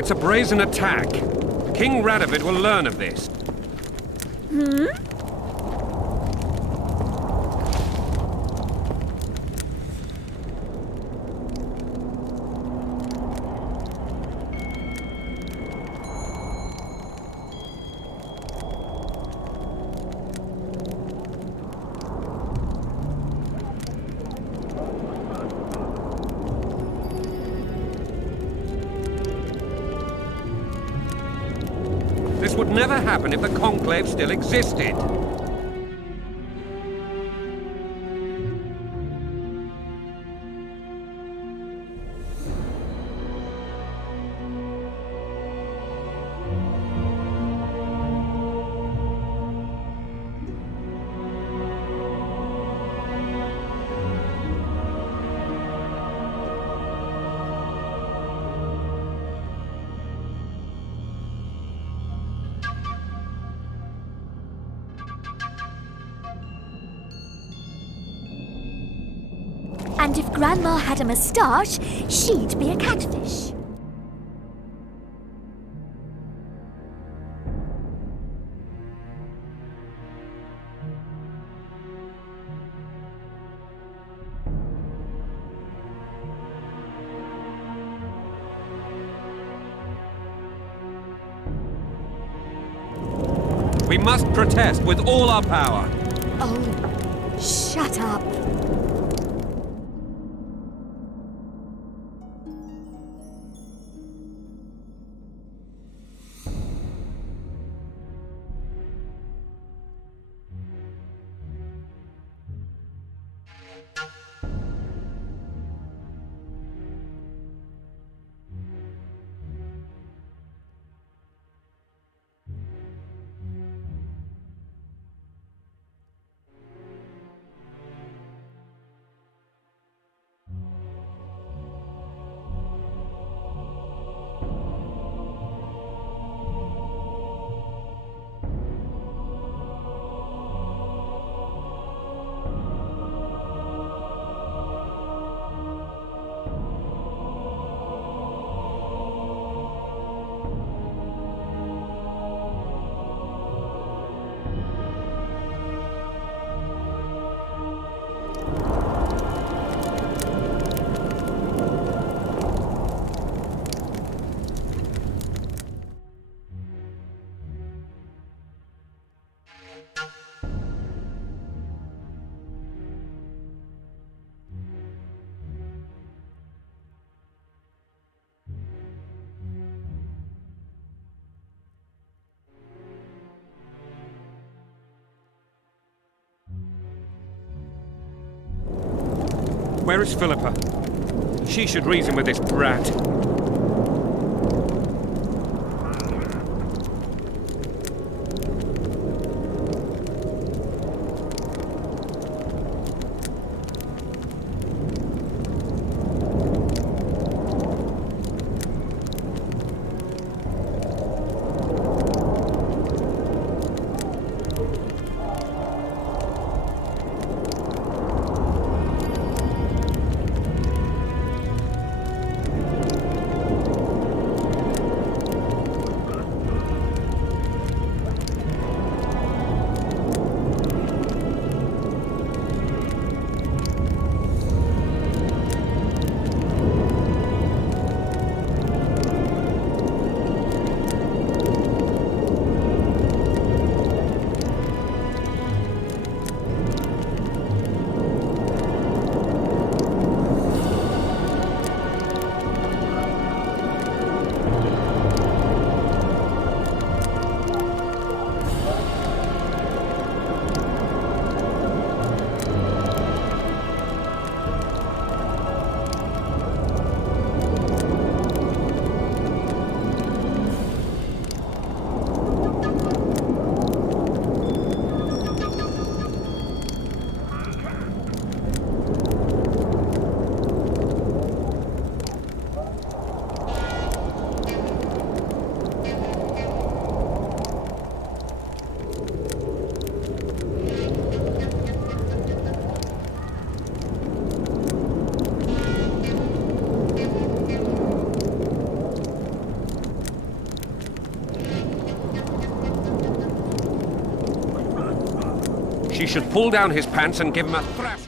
It's a brazen attack. King Radovid will learn of this. Hmm? This would never happen if the Conclave still existed. And if Grandma had a moustache, she'd be a catfish. We must protest with all our power. Oh, shut up. Where is Philippa? She should reason with this brat. should pull down his pants and give him a thrash.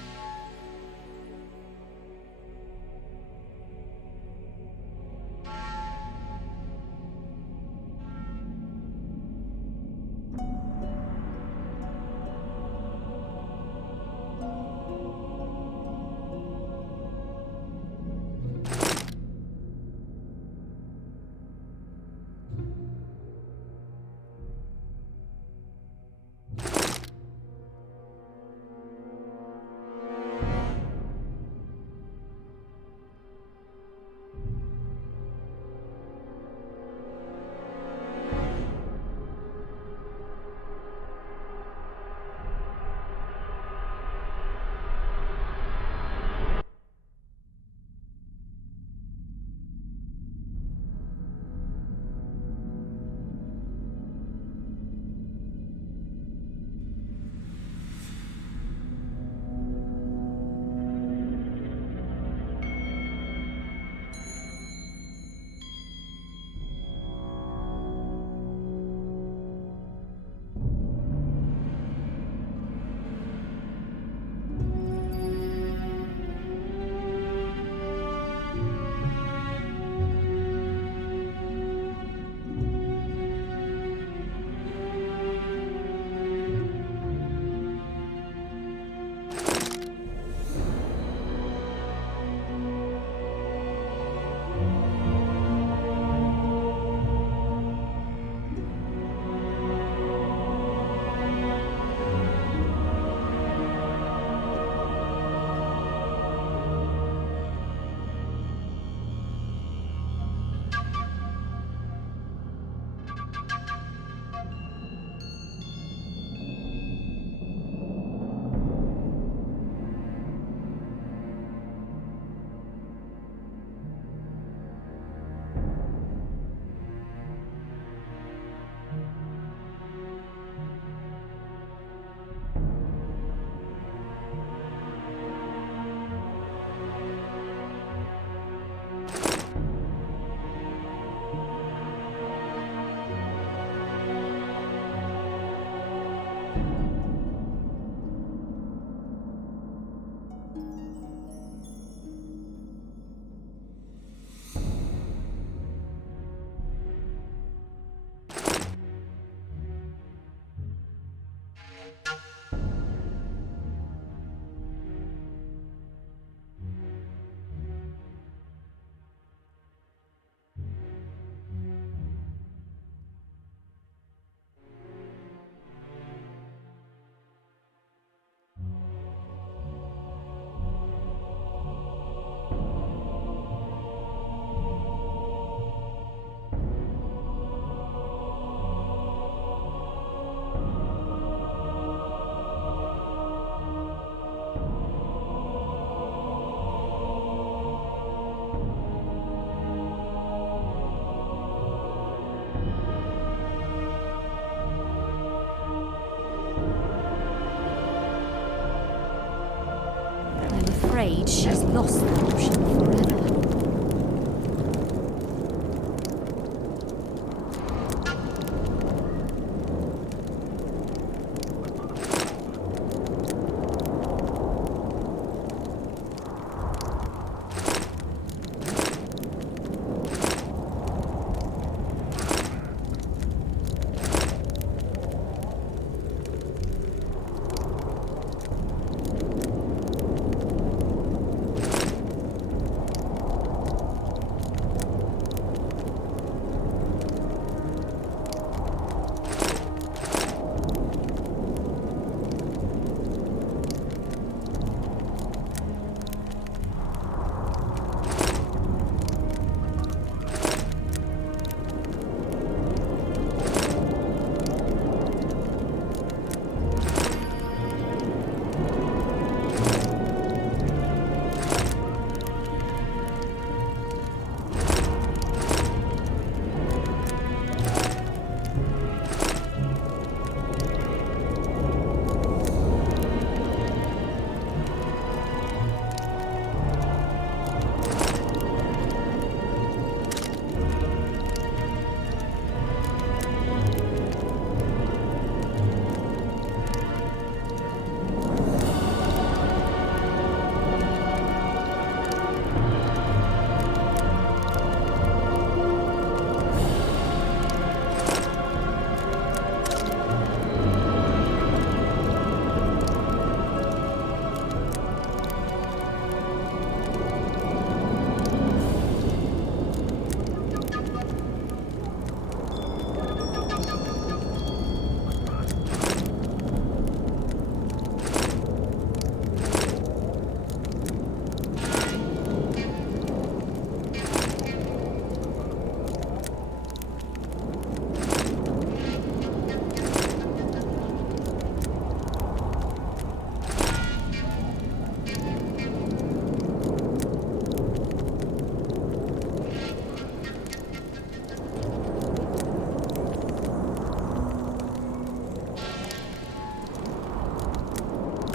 Afraid she's lost the potion forever.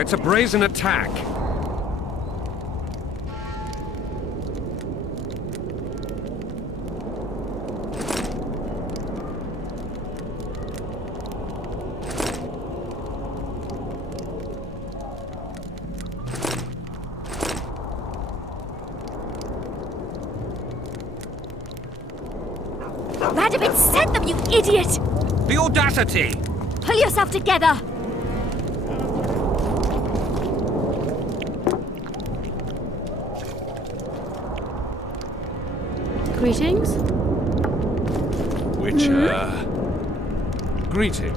That's a brazen attack. Radovid sent them, you idiot! The audacity! Pull yourself together! Greetings? Greetings.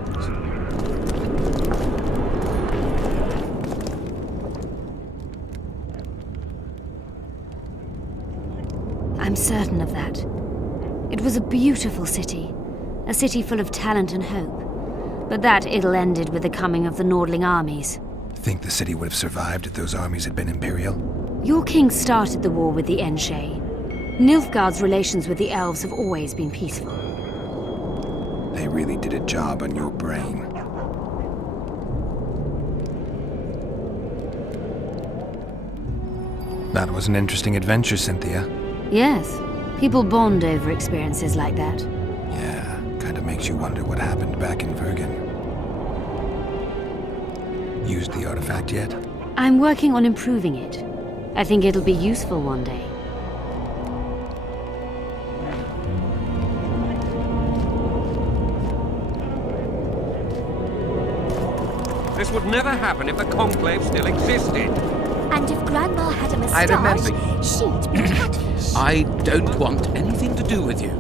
I'm certain of that. It was a beautiful city. A city full of talent and hope. But that ill ended with the coming of the Nordling armies. Think the city would have survived if those armies had been Imperial? Your king started the war with the Enshe. Nilfgaard's relations with the elves have always been peaceful. They really did a job on your brain. That was an interesting adventure, Cynthia. Yes. People bond over experiences like that. Yeah, kind of makes you wonder what happened back in Vergen. Used the artifact yet? I'm working on improving it. I think it'll be useful one day. This would never happen if the Conclave still existed. And if Grandma had a I moustache, remember. she'd be a catfish. I don't want anything to do with you.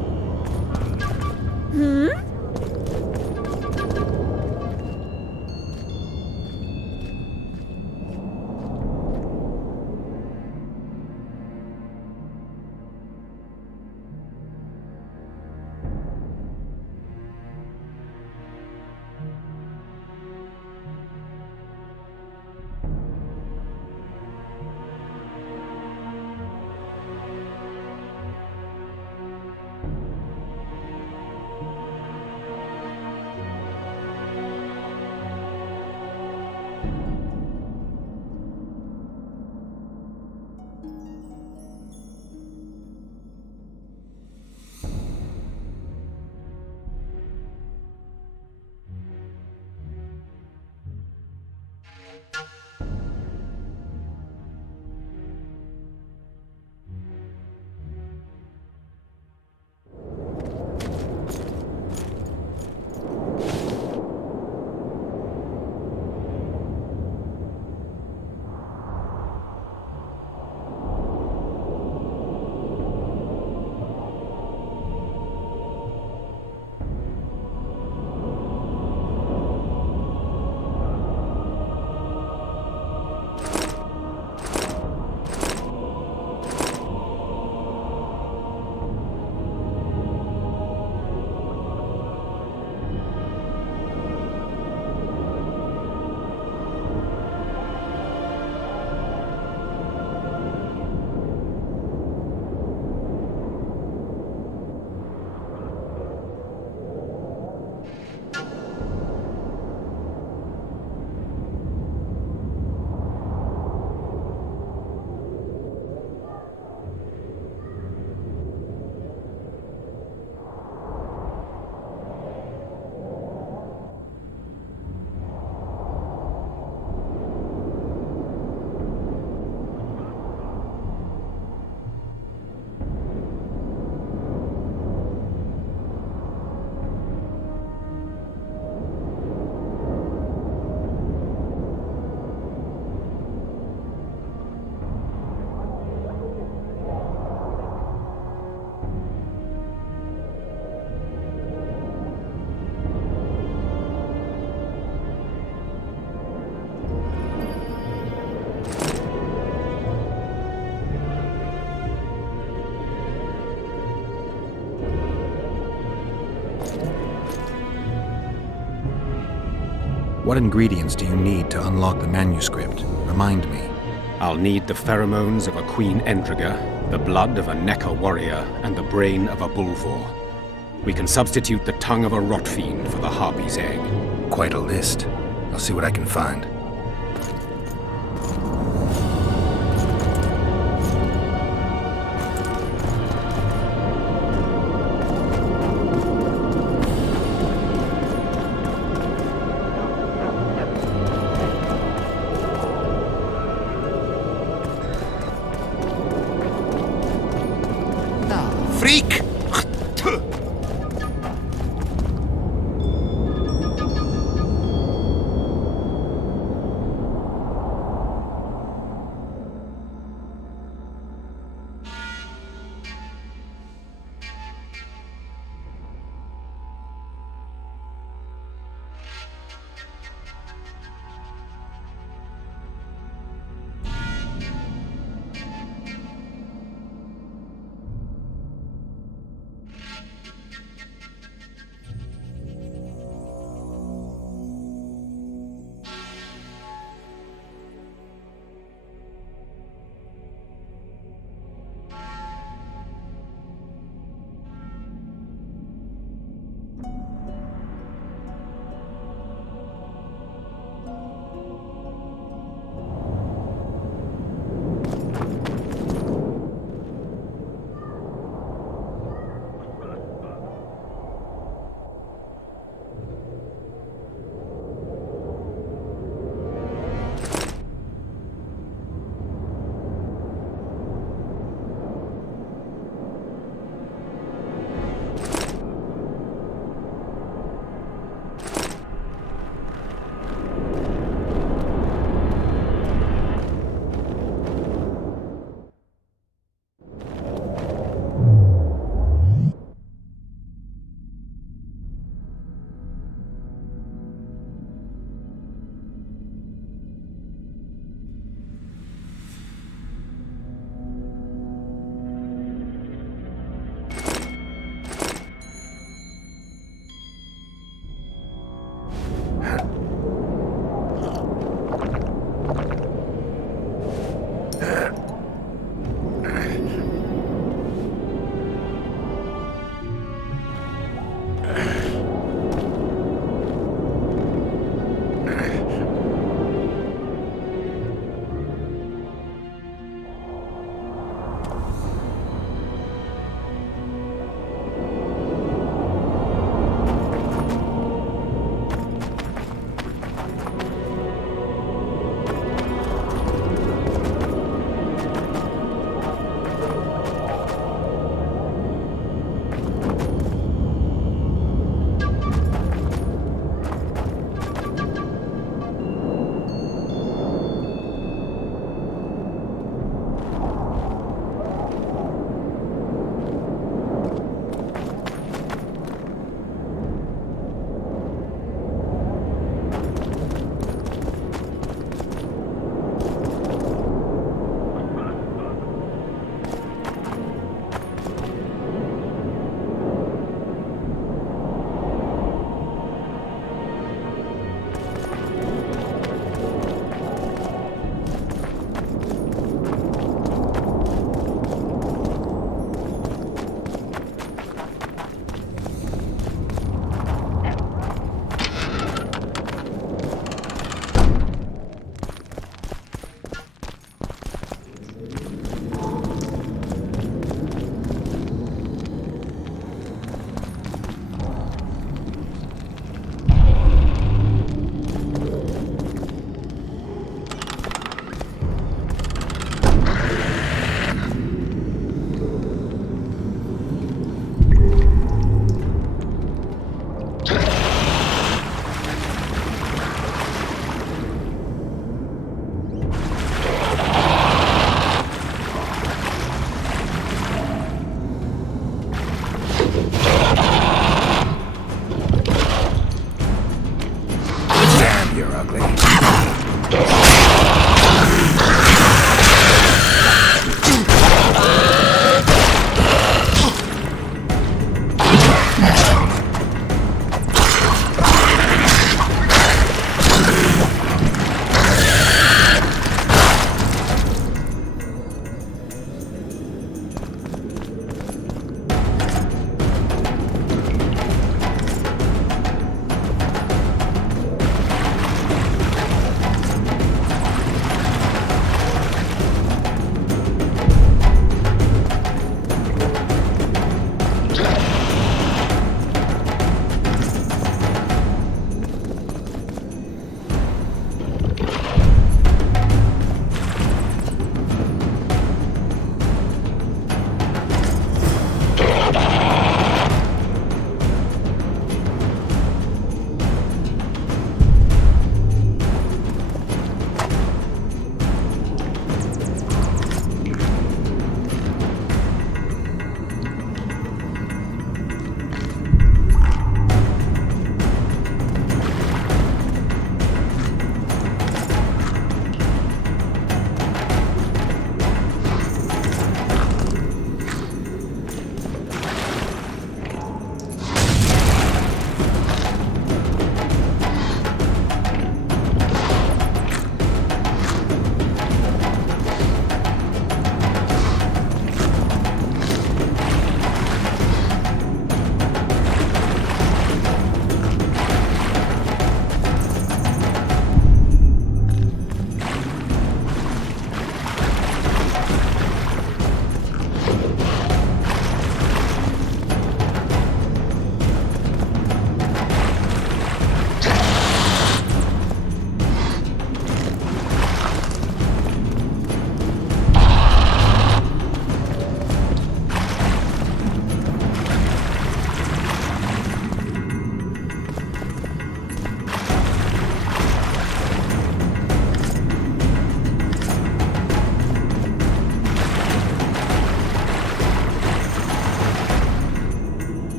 What ingredients do you need to unlock the manuscript? Remind me. I'll need the pheromones of a Queen Endriga, the blood of a Necker warrior, and the brain of a Bulvor. We can substitute the tongue of a rot fiend for the harpy's egg. Quite a list. I'll see what I can find. freak!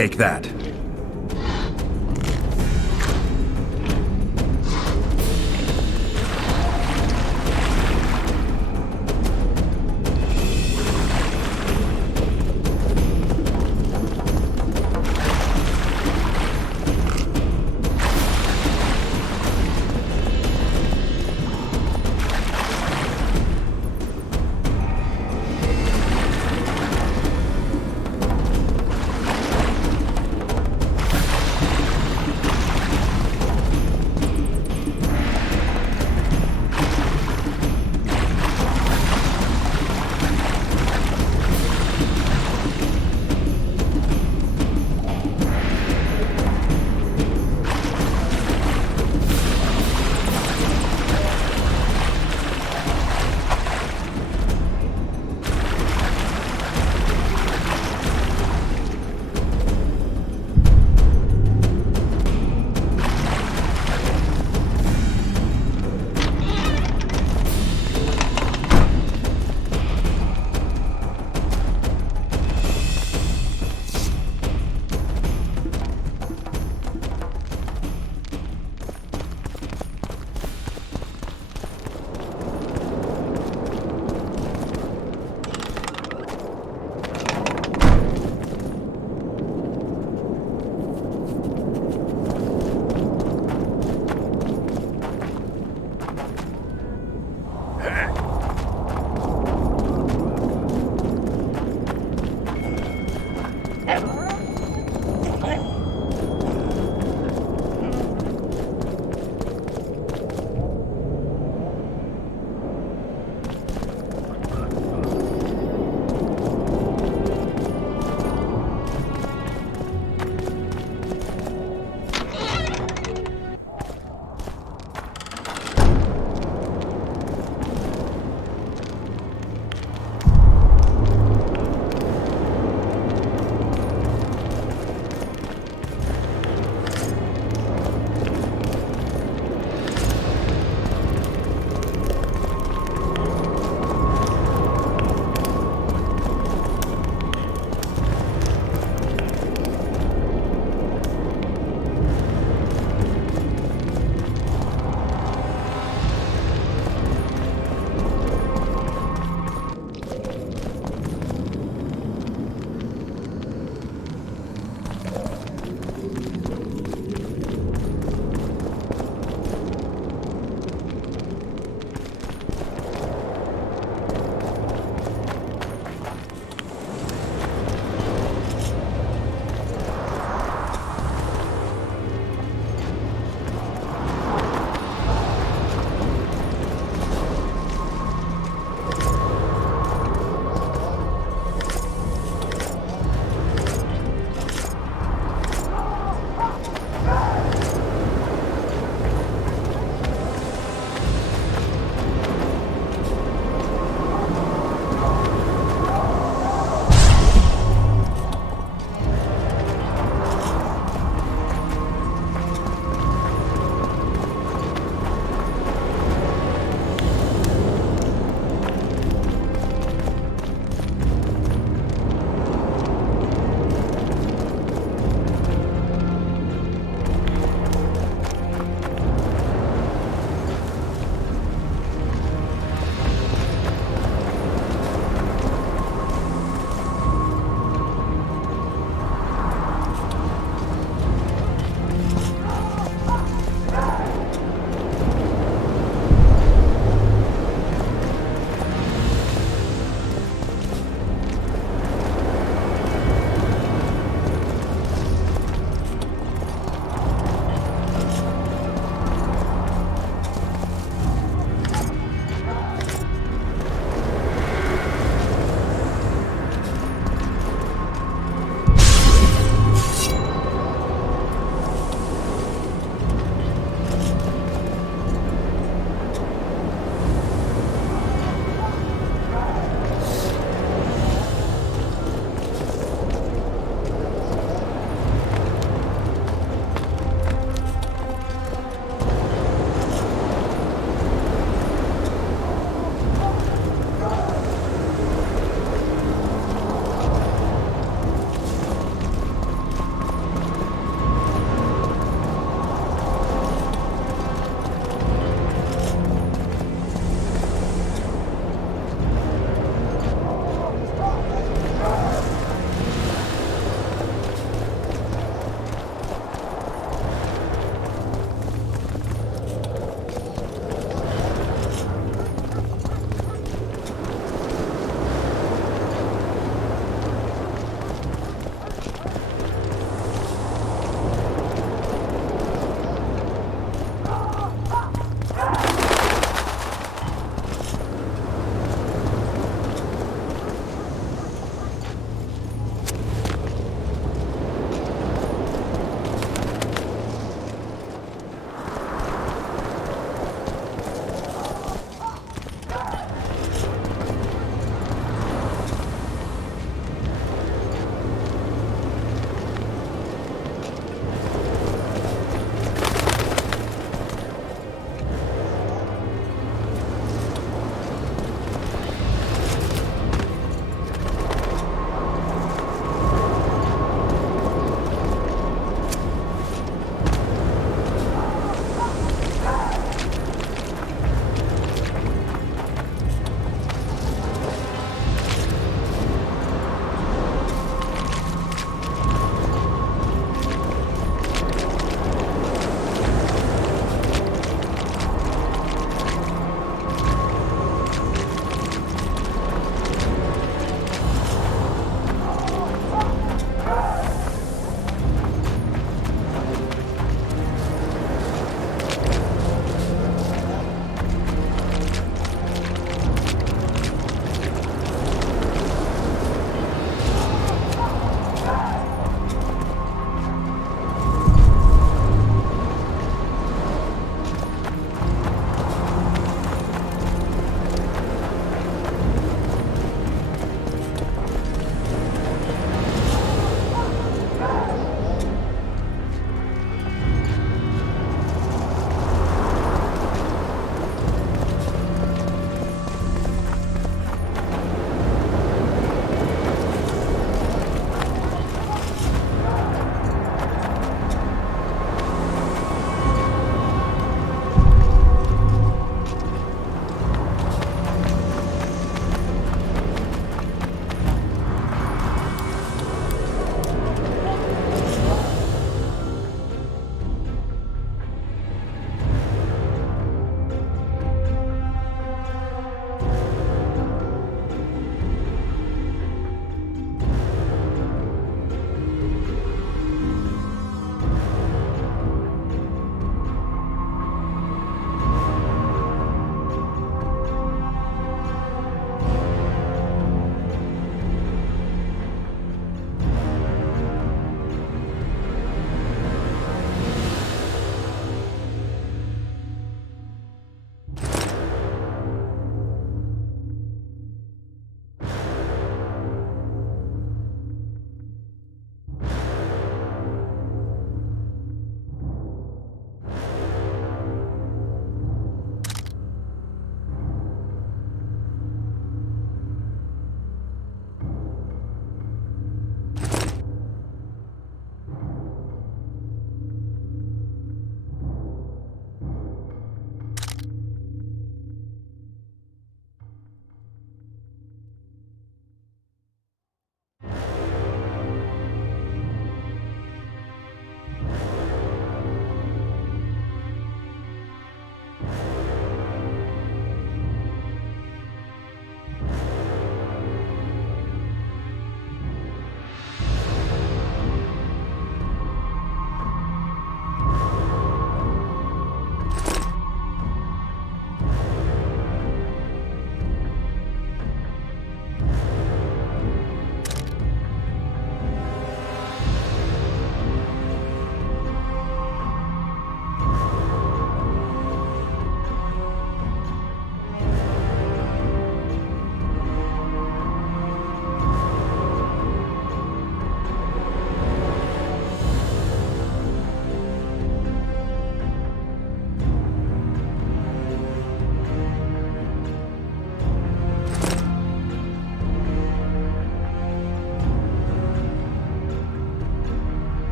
Take that.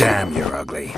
Damn, you're ugly.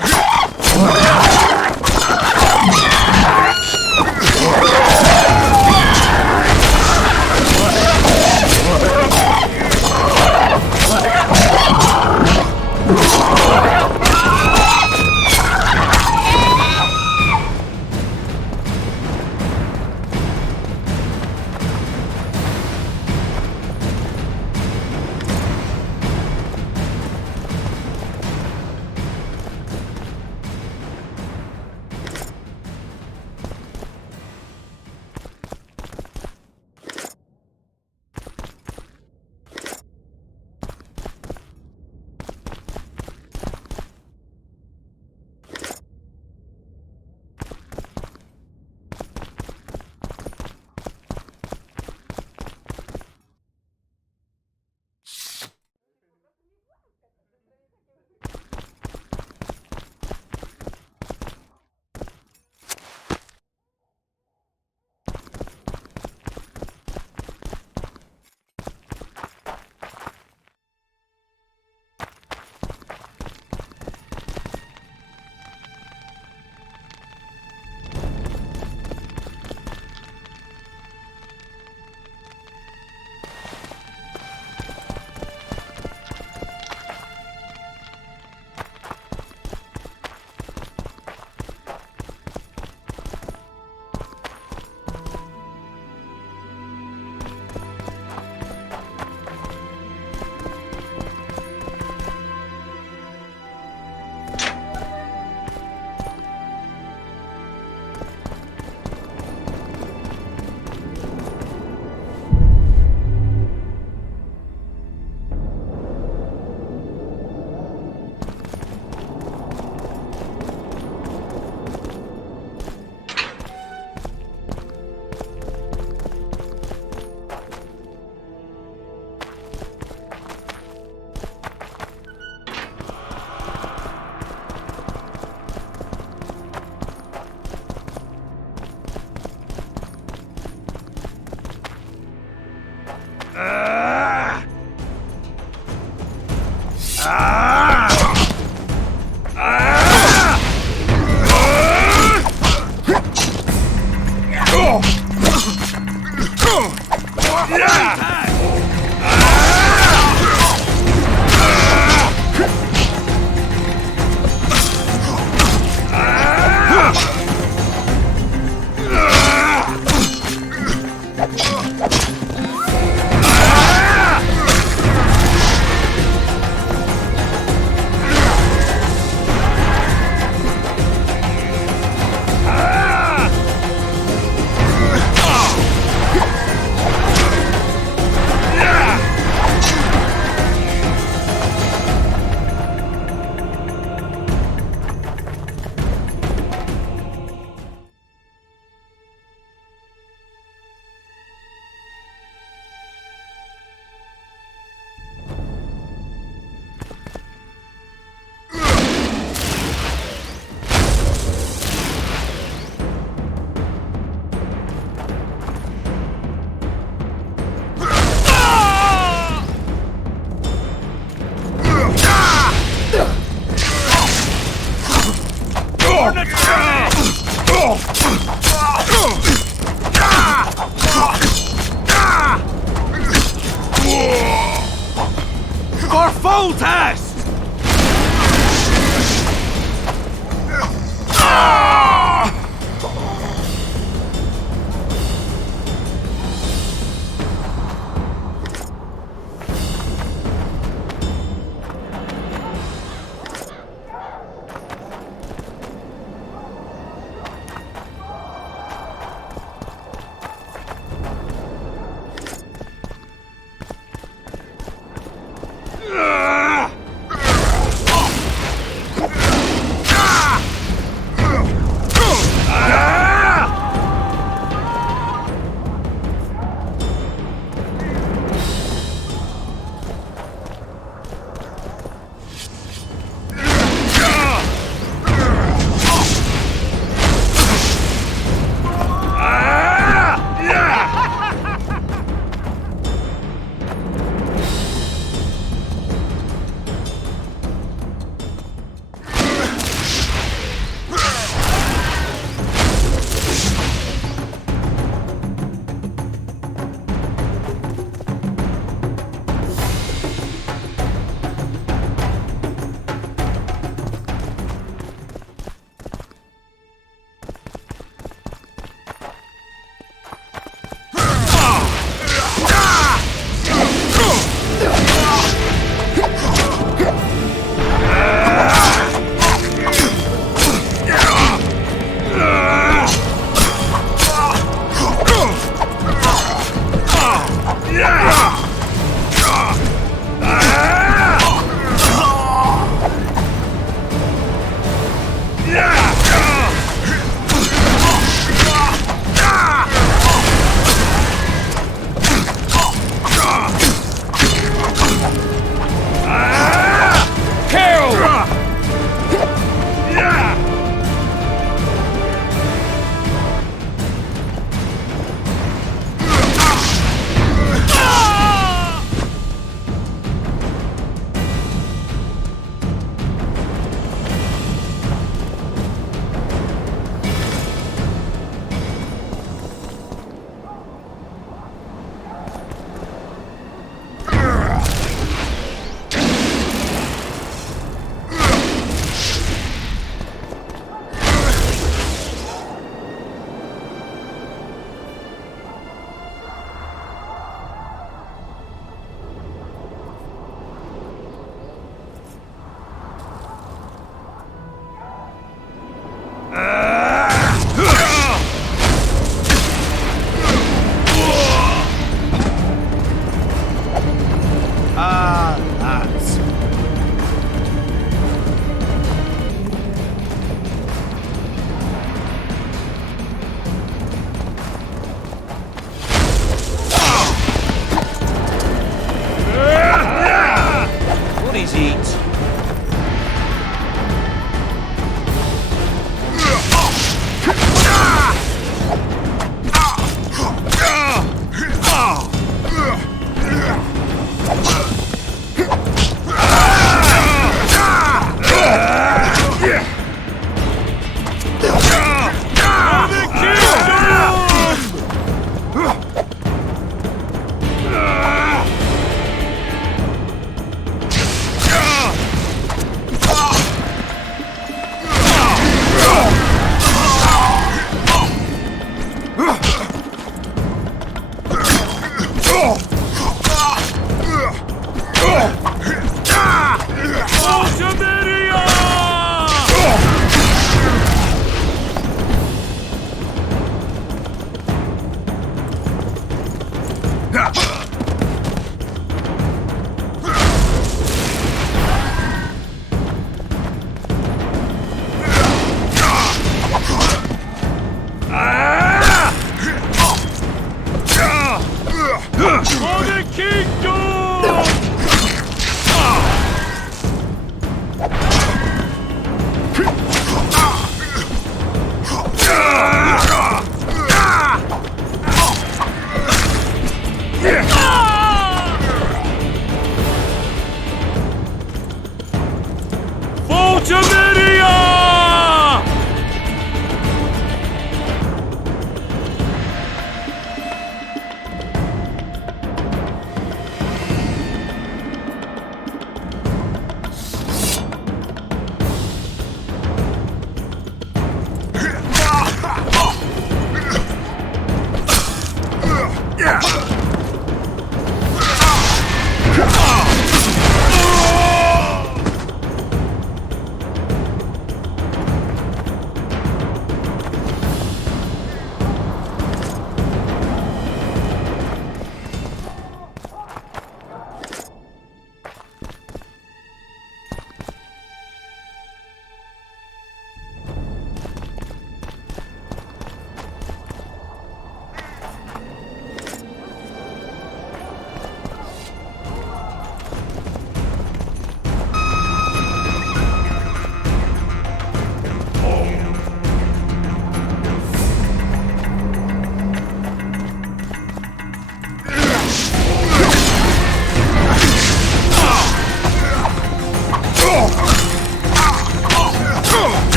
For full test!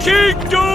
kingdom!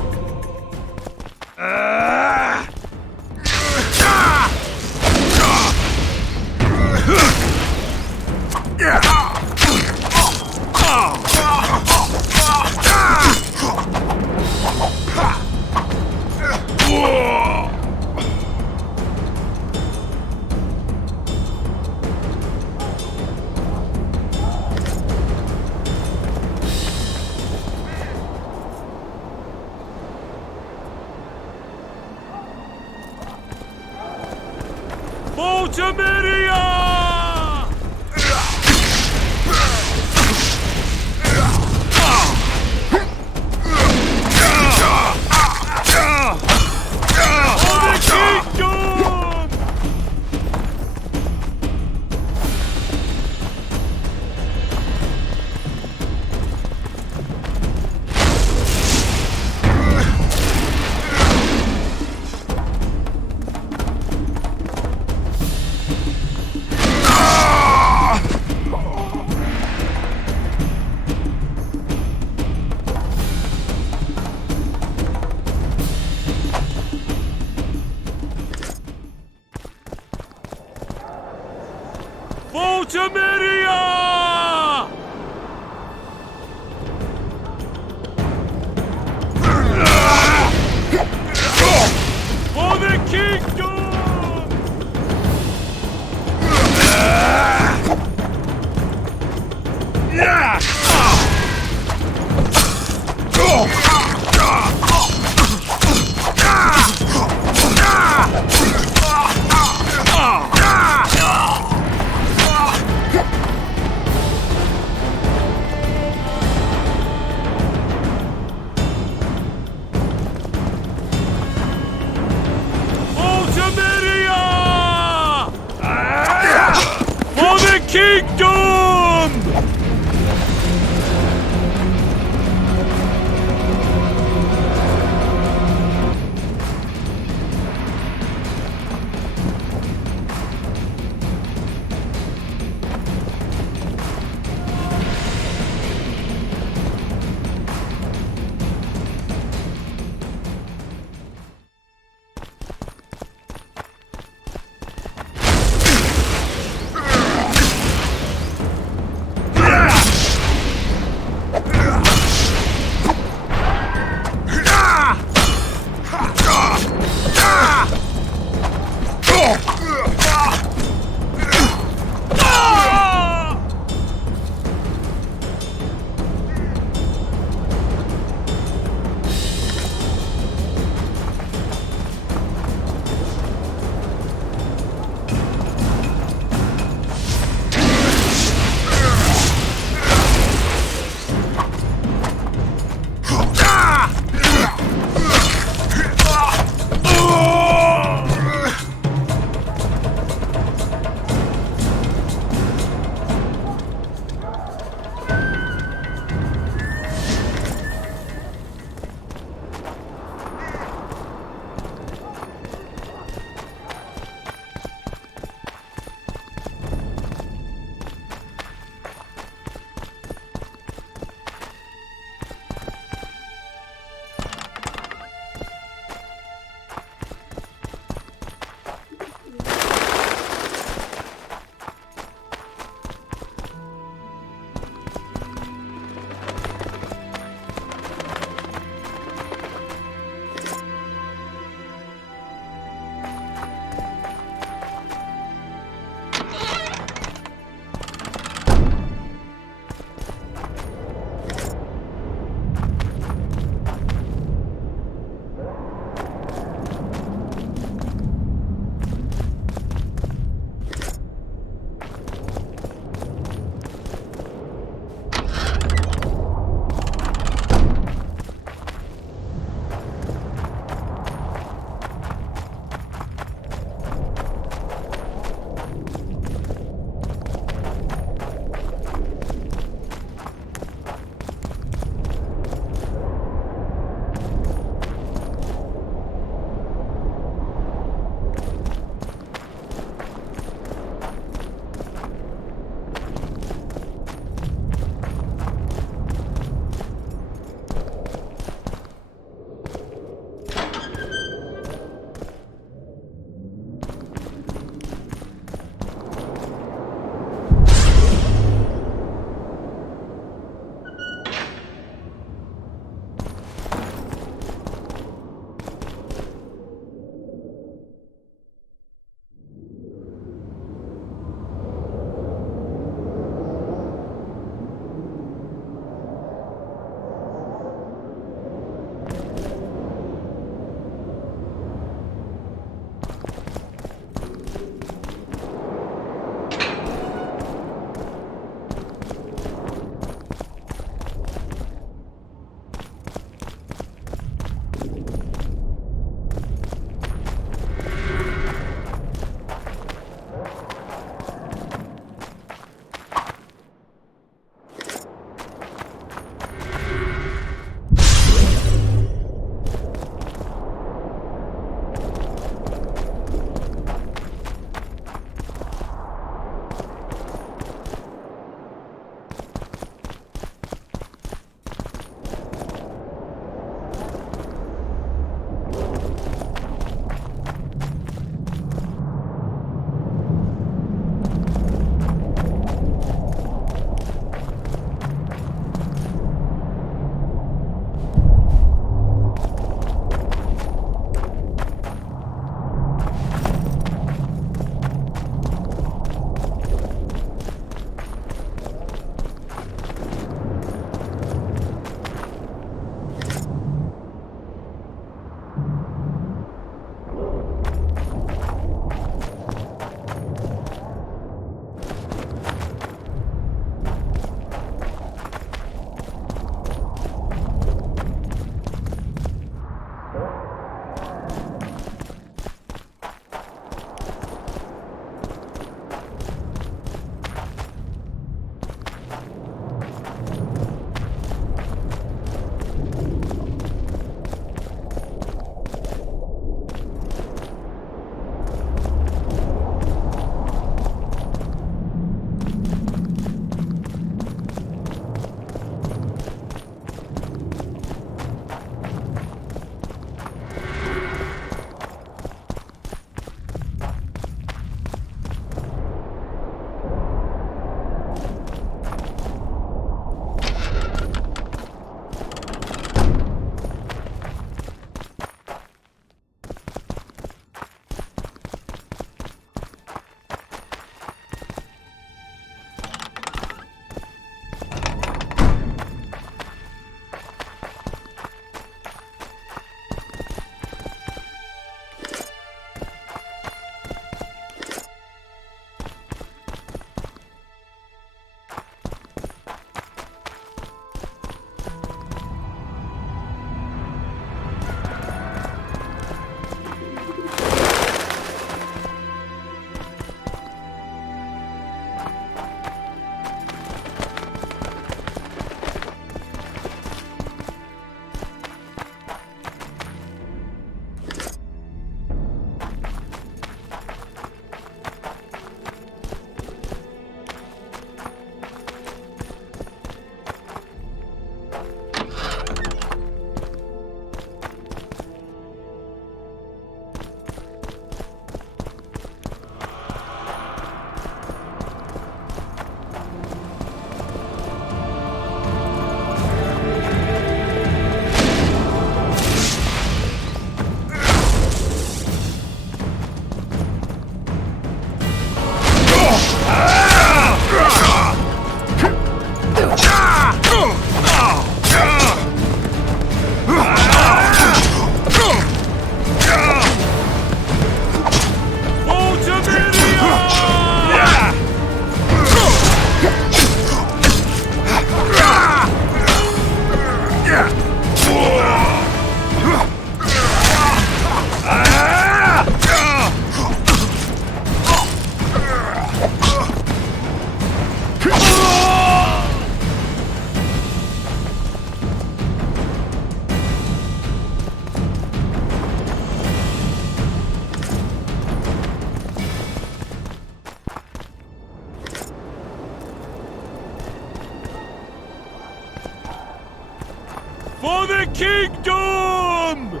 kingdom!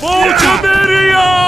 Ultimedia!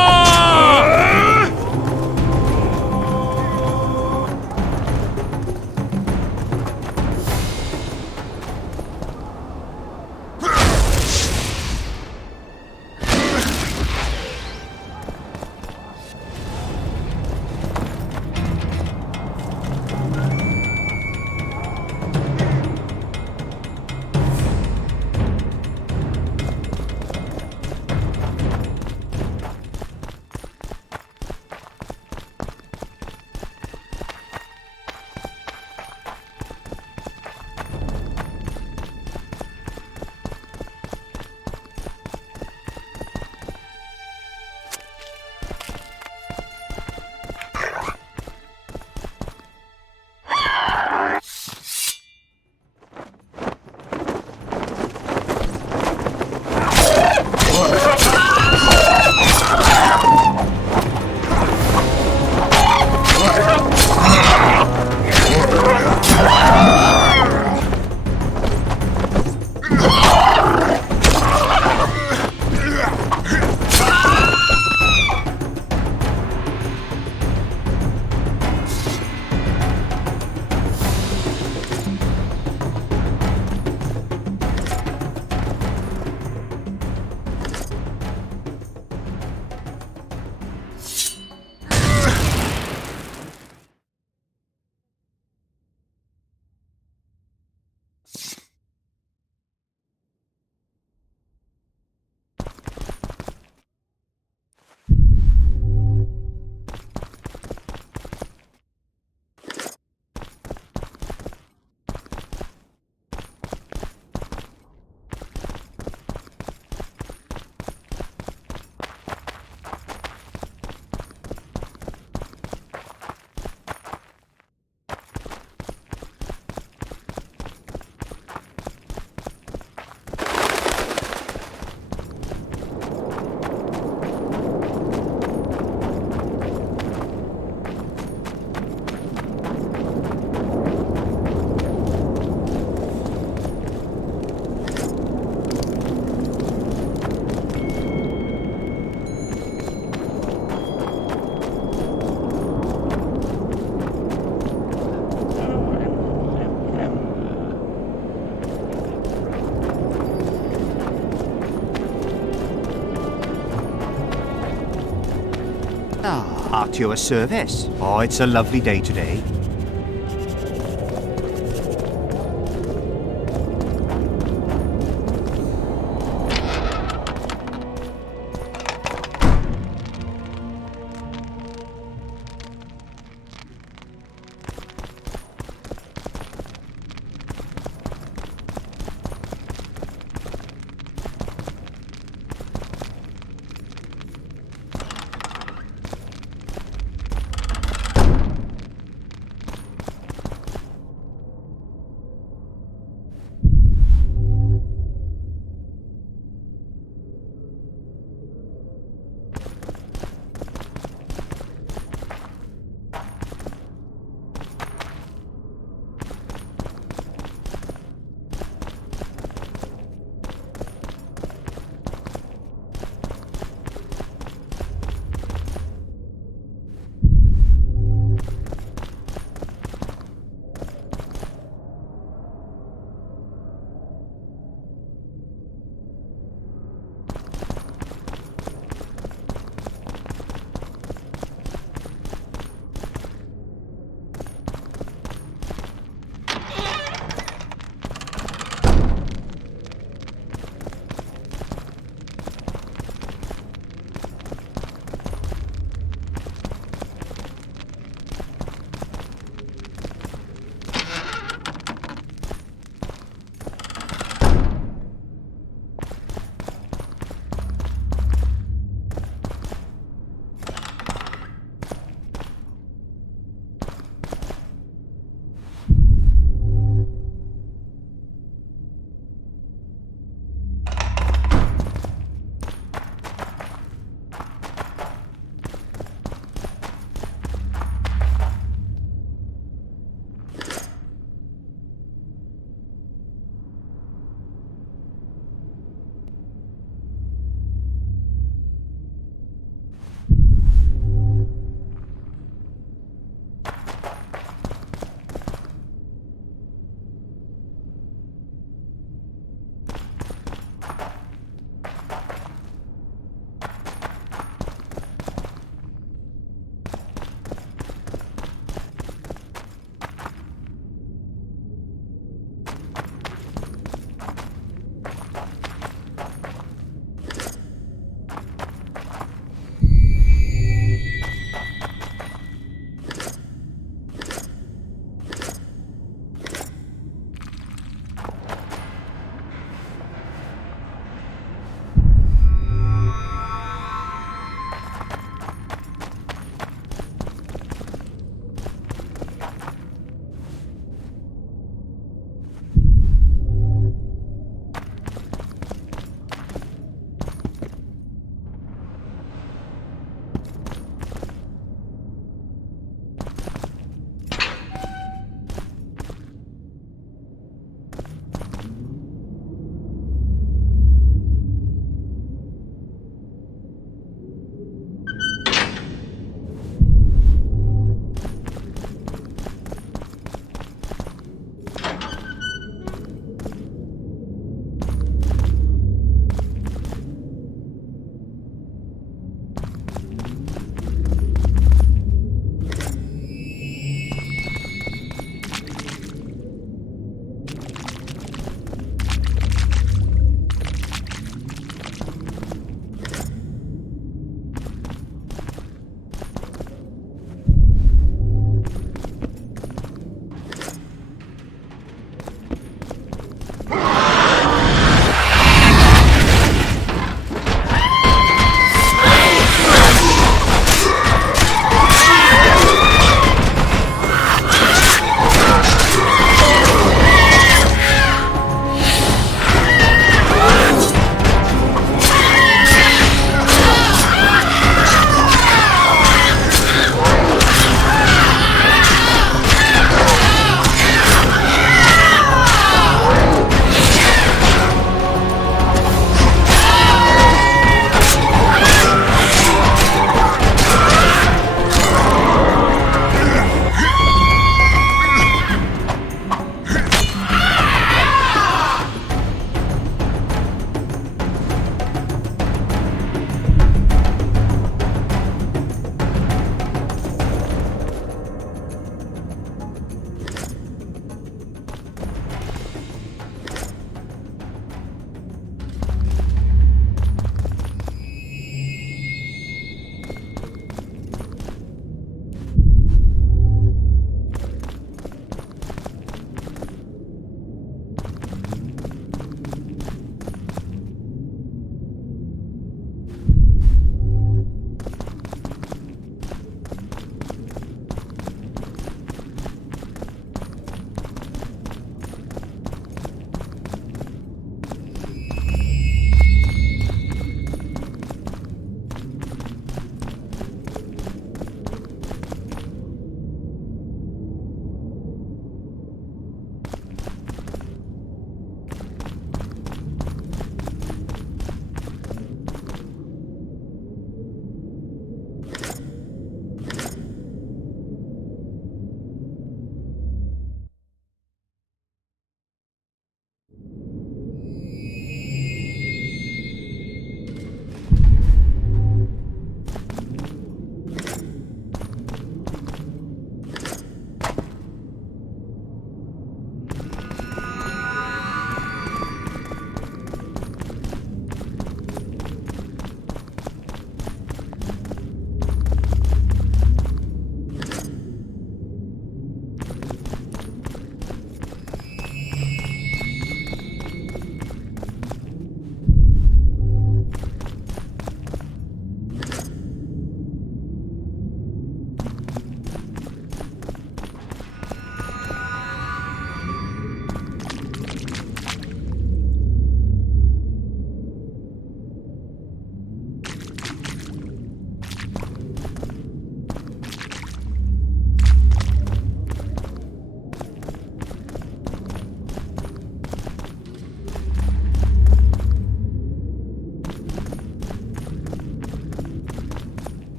At your service. Oh, it's a lovely day today.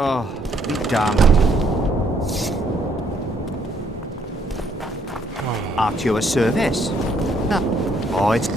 Oh, be damned. At your service. No. Oh, it's...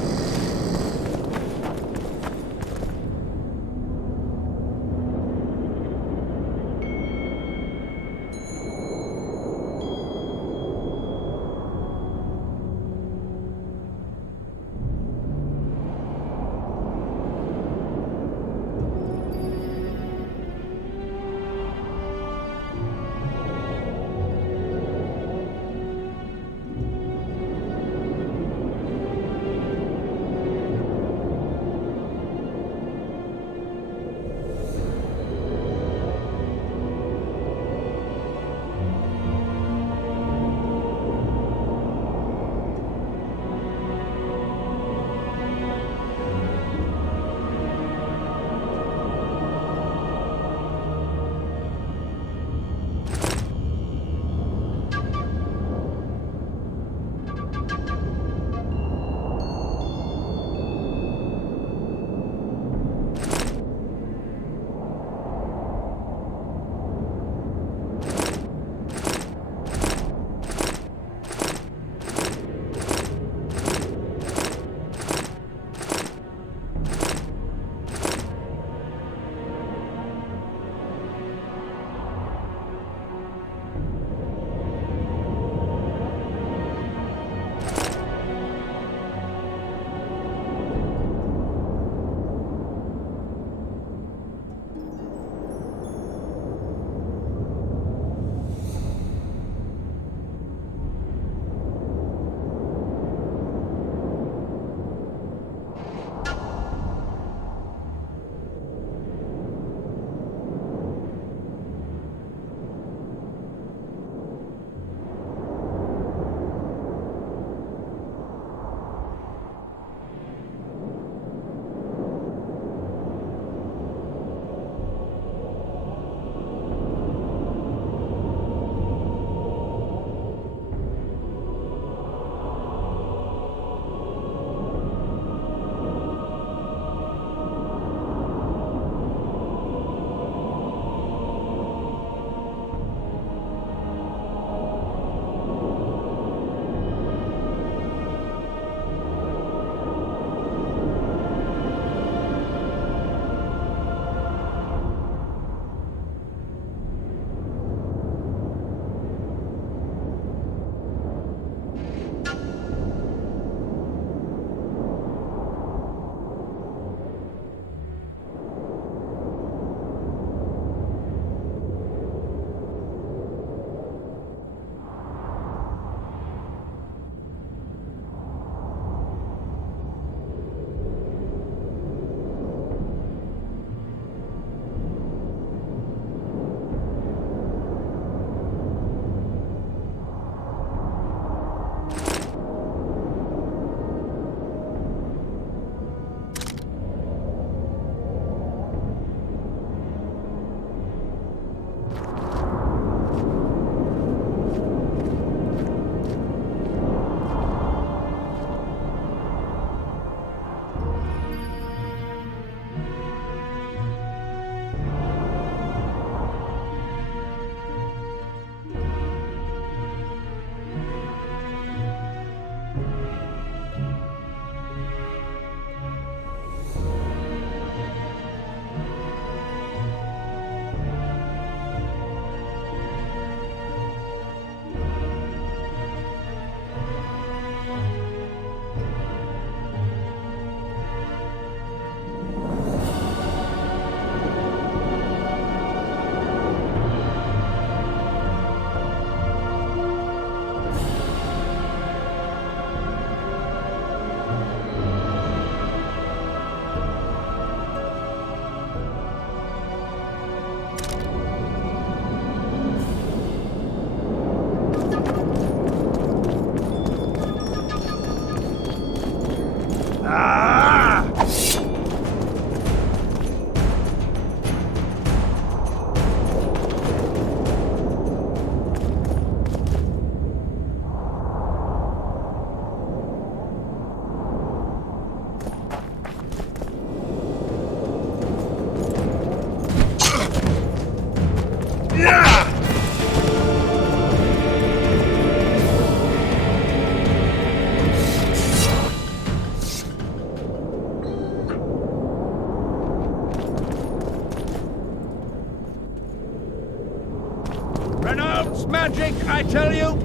I tell you!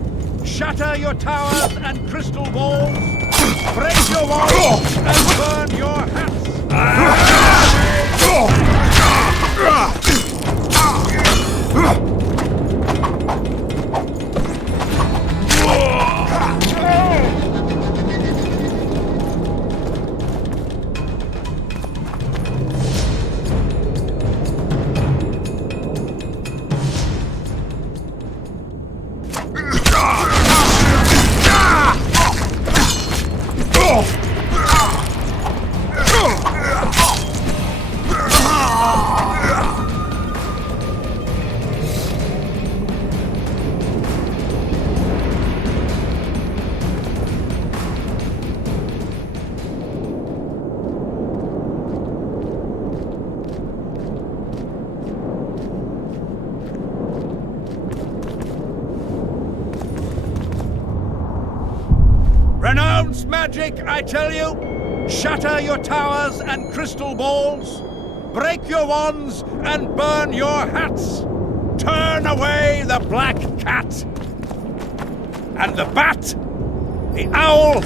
Shatter your towers and crystal balls! Break your walls and burn your hats! Renounce magic, I tell you! Shatter your towers and crystal balls! Break your wands and burn your hats! Turn away the black cat! And the bat, the owl,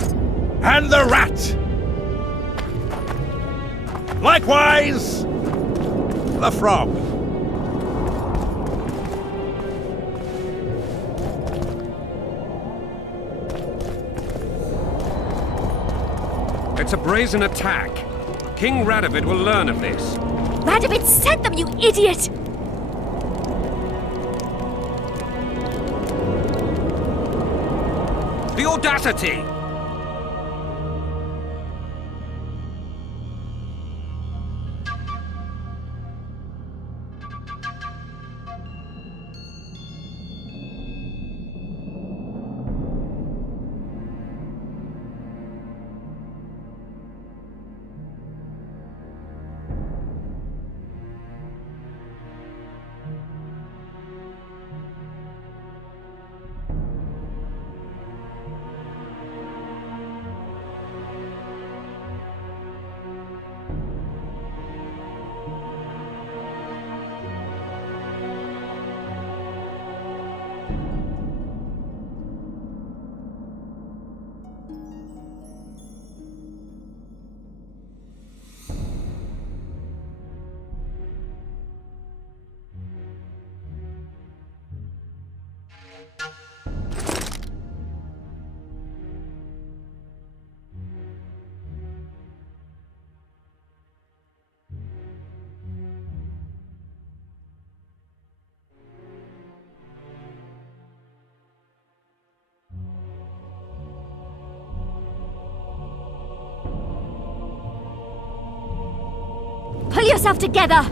and the rat! Likewise, the frog. It's a brazen attack. King Radovid will learn of this. Radovid sent them, you idiot! The audacity! Pull yourself together!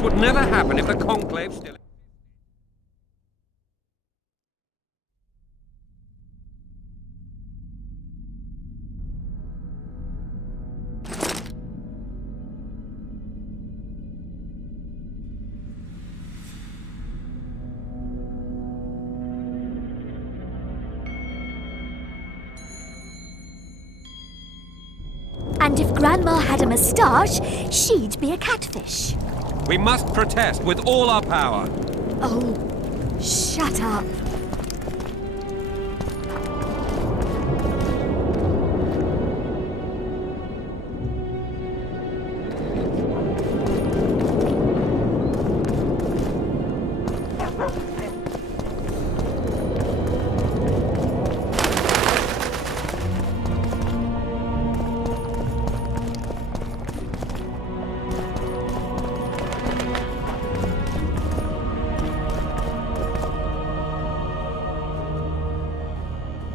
This would never happen if the conclave still... And if Grandma had a moustache, she'd be a catfish. We must protest with all our power. Oh, shut up.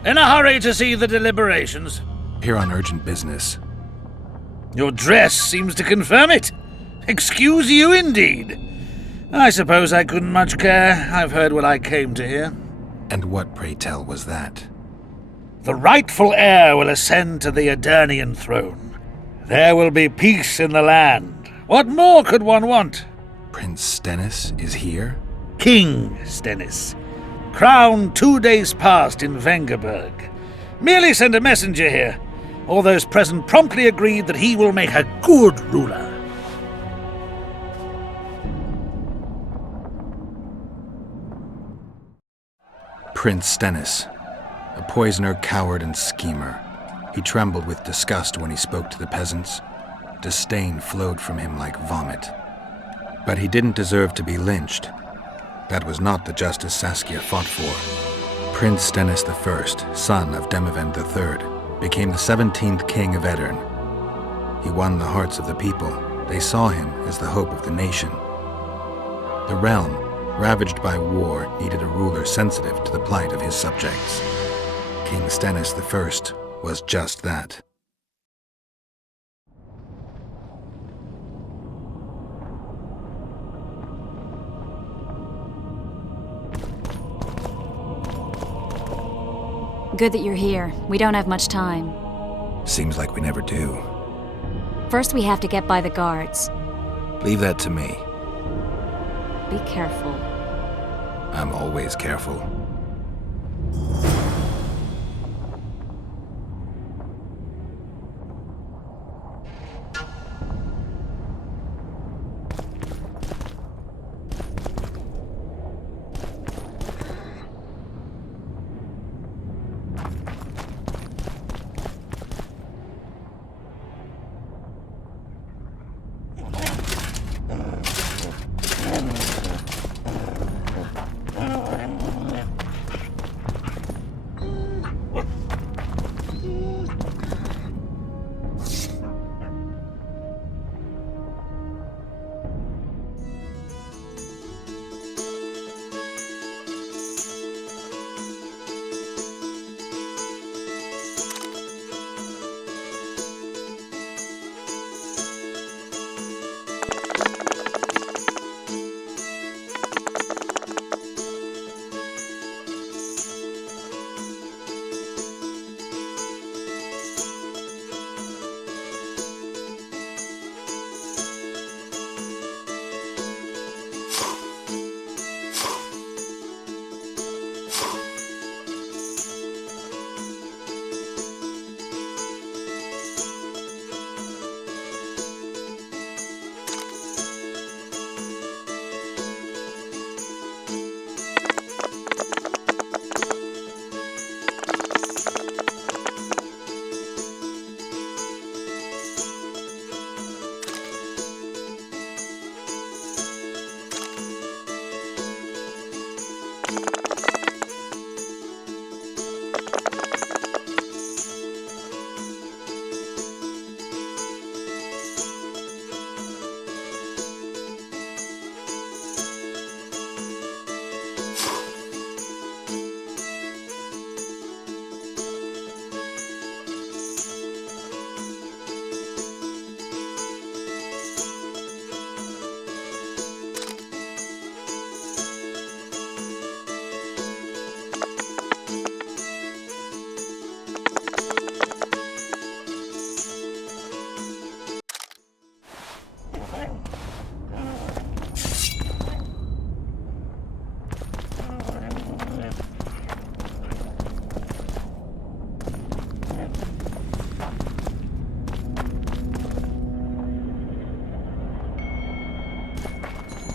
In a hurry to see the deliberations? Here on urgent business. Your dress seems to confirm it. Excuse you indeed. I suppose I couldn't much care. I've heard what I came to hear. And what, pray tell, was that? The rightful heir will ascend to the Edirnian throne. There will be peace in the land. What more could one want? Prince Stennis is here? King Stennis. Crowned 2 days past in Vengerberg. Merely send a messenger here. All those present promptly agreed that he will make a good ruler. Prince Stennis, a poisoner, coward, and schemer. He trembled with disgust when he spoke to the peasants. Disdain flowed from him like vomit. But he didn't deserve to be lynched. That was not the justice Saskia fought for. Prince Stennis I, son of Demavend III, became the 17th king of Edirn. He won the hearts of the people. They saw him as the hope of the nation. The realm, ravaged by war, needed a ruler sensitive to the plight of his subjects. King Stennis I was just that. Good that you're here. We don't have much time. Seems like we never do. First, we have to get by the guards. Leave that to me. Be careful. I'm always careful.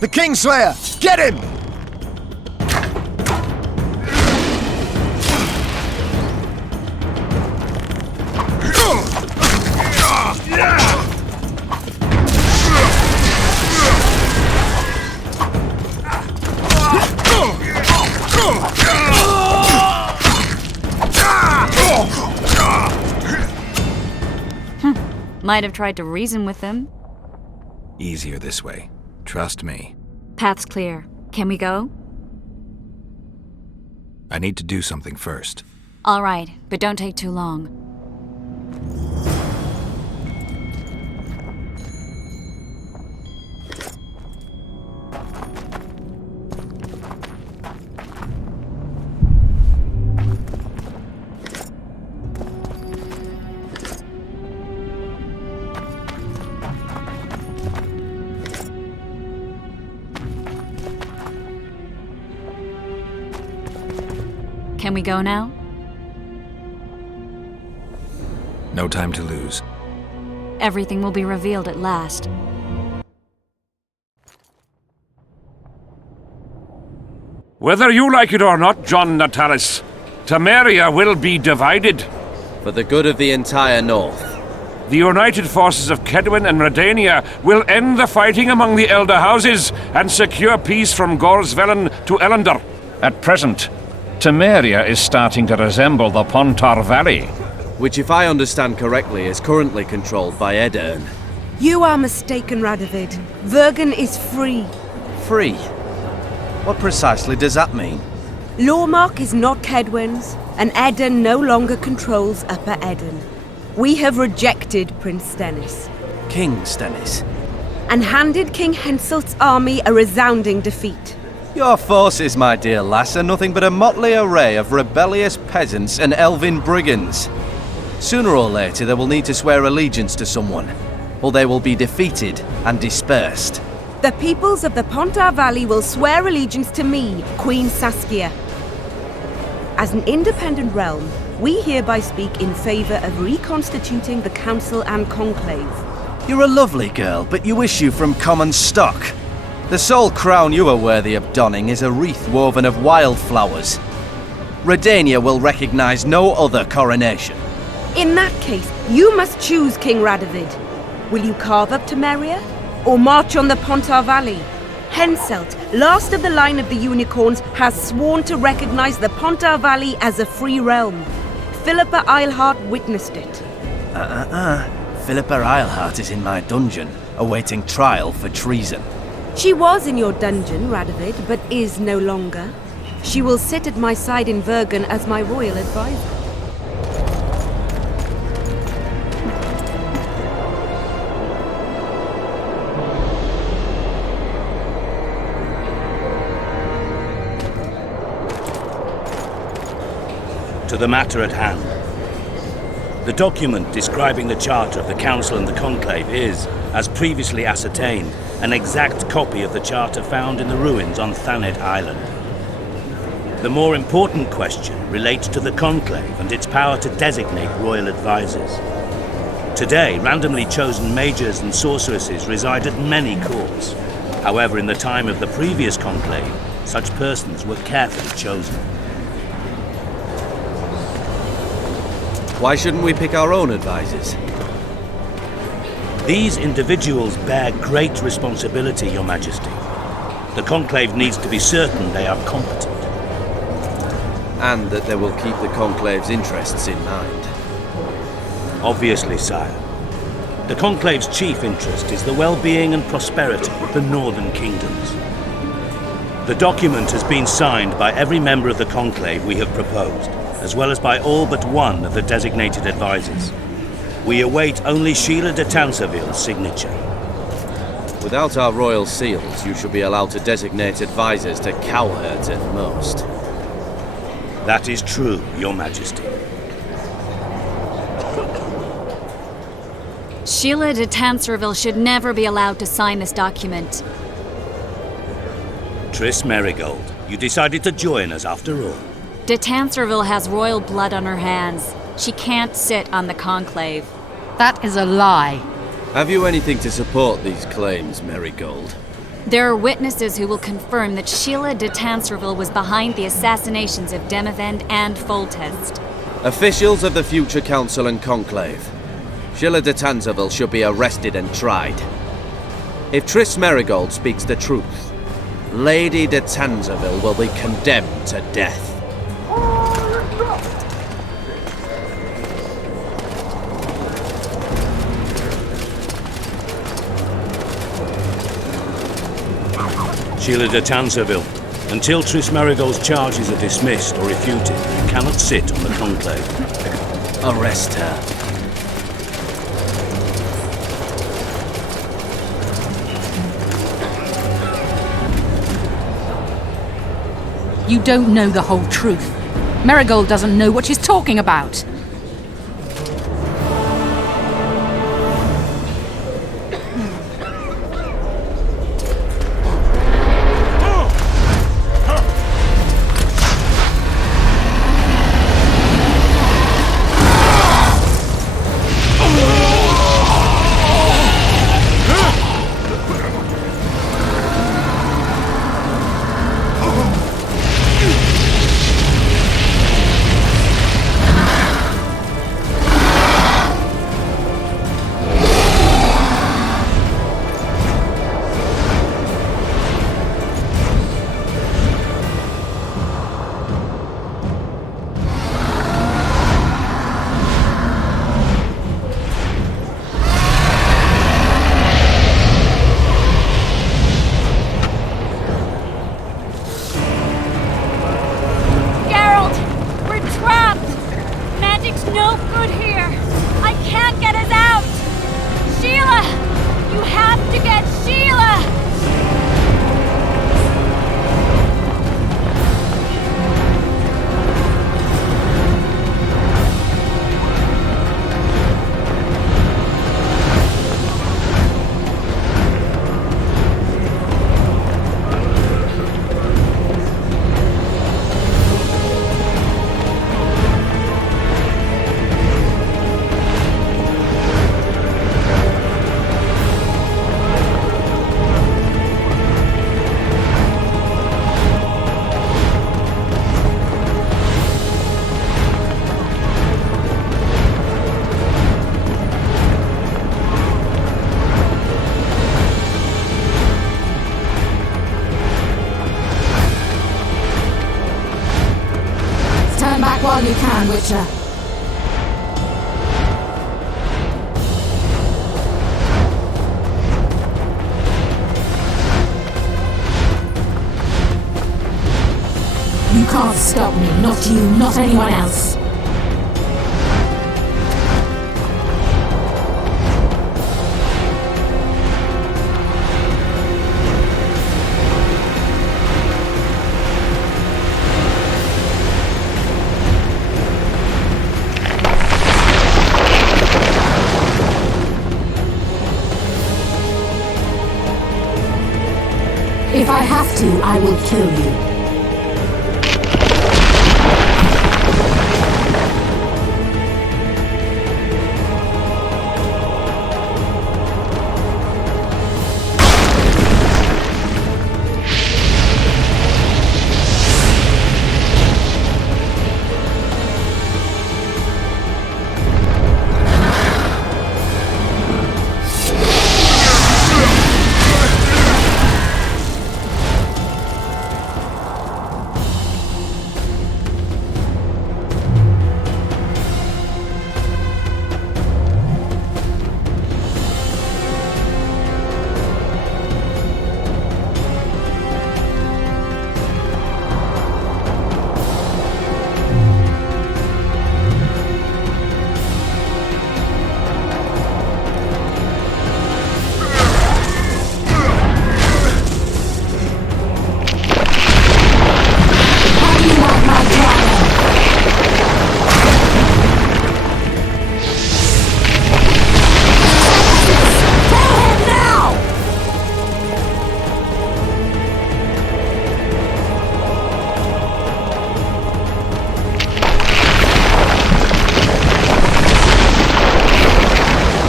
The Kingslayer! Get him! Might have tried to reason with them. Easier this way. Trust me. Path's clear. Can we go? I need to do something first. All right, but don't take too long. Can we go now? No time to lose. Everything will be revealed at last. Whether you like it or not, John Natalis, Temeria will be divided. For the good of the entire North. The united forces of Kedwin and Redania will end the fighting among the elder houses and secure peace from Gorsvelen to Ellender. At present, Temeria is starting to resemble the Pontar Valley. Which, if I understand correctly, is currently controlled by Edern. You are mistaken, Radovid. Vergen is free. Free? What precisely does that mean? Lormark is not Kedwin's, and Edern no longer controls Upper Edern. We have rejected Prince Stennis. King Stennis? And handed King Henselt's army a resounding defeat. Your forces, my dear lass, are nothing but a motley array of rebellious peasants and elven brigands. Sooner or later they will need to swear allegiance to someone, or they will be defeated and dispersed. The peoples of the Pontar Valley will swear allegiance to me, Queen Saskia. As an independent realm, we hereby speak in favor of reconstituting the Council and Conclave. You're a lovely girl, but you issue from common stock. The sole crown you are worthy of donning is a wreath woven of wildflowers. Redania will recognize no other coronation. In that case, you must choose, King Radovid. Will you carve up Temeria, or march on the Pontar Valley? Henselt, last of the line of the unicorns, has sworn to recognize the Pontar Valley as a free realm. Philippa Eilhart witnessed it. Philippa Eilhart is in my dungeon, awaiting trial for treason. She was in your dungeon, Radovid, but is no longer. She will sit at my side in Vergen as my royal advisor. To the matter at hand. The document describing the charter of the Council and the Conclave is, as previously ascertained, an exact copy of the charter found in the ruins on Thanet Island. The more important question relates to the Conclave and its power to designate royal advisors. Today, randomly chosen mages and sorceresses reside at many courts. However, in the time of the previous Conclave, such persons were carefully chosen. Why shouldn't we pick our own advisors? These individuals bear great responsibility, Your Majesty. The Conclave needs to be certain they are competent. And that they will keep the Conclave's interests in mind. Obviously, sire. The Conclave's chief interest is the well-being and prosperity of the northern kingdoms. The document has been signed by every member of the Conclave we have proposed, as well as by all but one of the designated advisors. We await only Sheila de Tansarville's signature. Without our royal seals, you should be allowed to designate advisors to cowherds at most. That is true, Your Majesty. Sheila de Tansarville should never be allowed to sign this document. Triss Merigold, you decided to join us after all. De Tansarville has royal blood on her hands. She can't sit on the Conclave. That is a lie. Have you anything to support these claims, Merigold? There are witnesses who will confirm that Sheila de Tanserville was behind the assassinations of Demavend and Foltest. Officials of the future council and conclave. Sheila de Tanserville should be arrested and tried. If Triss Merigold speaks the truth, Lady de Tanserville will be condemned to death. Sheila de Tanserville, until Triss Merigold's charges are dismissed or refuted, you cannot sit on the conclave. Arrest her. You don't know the whole truth. Merigold doesn't know what she's talking about. While you can, Witcher. You can't stop me, not you, not anyone else. If I have to, I will kill you.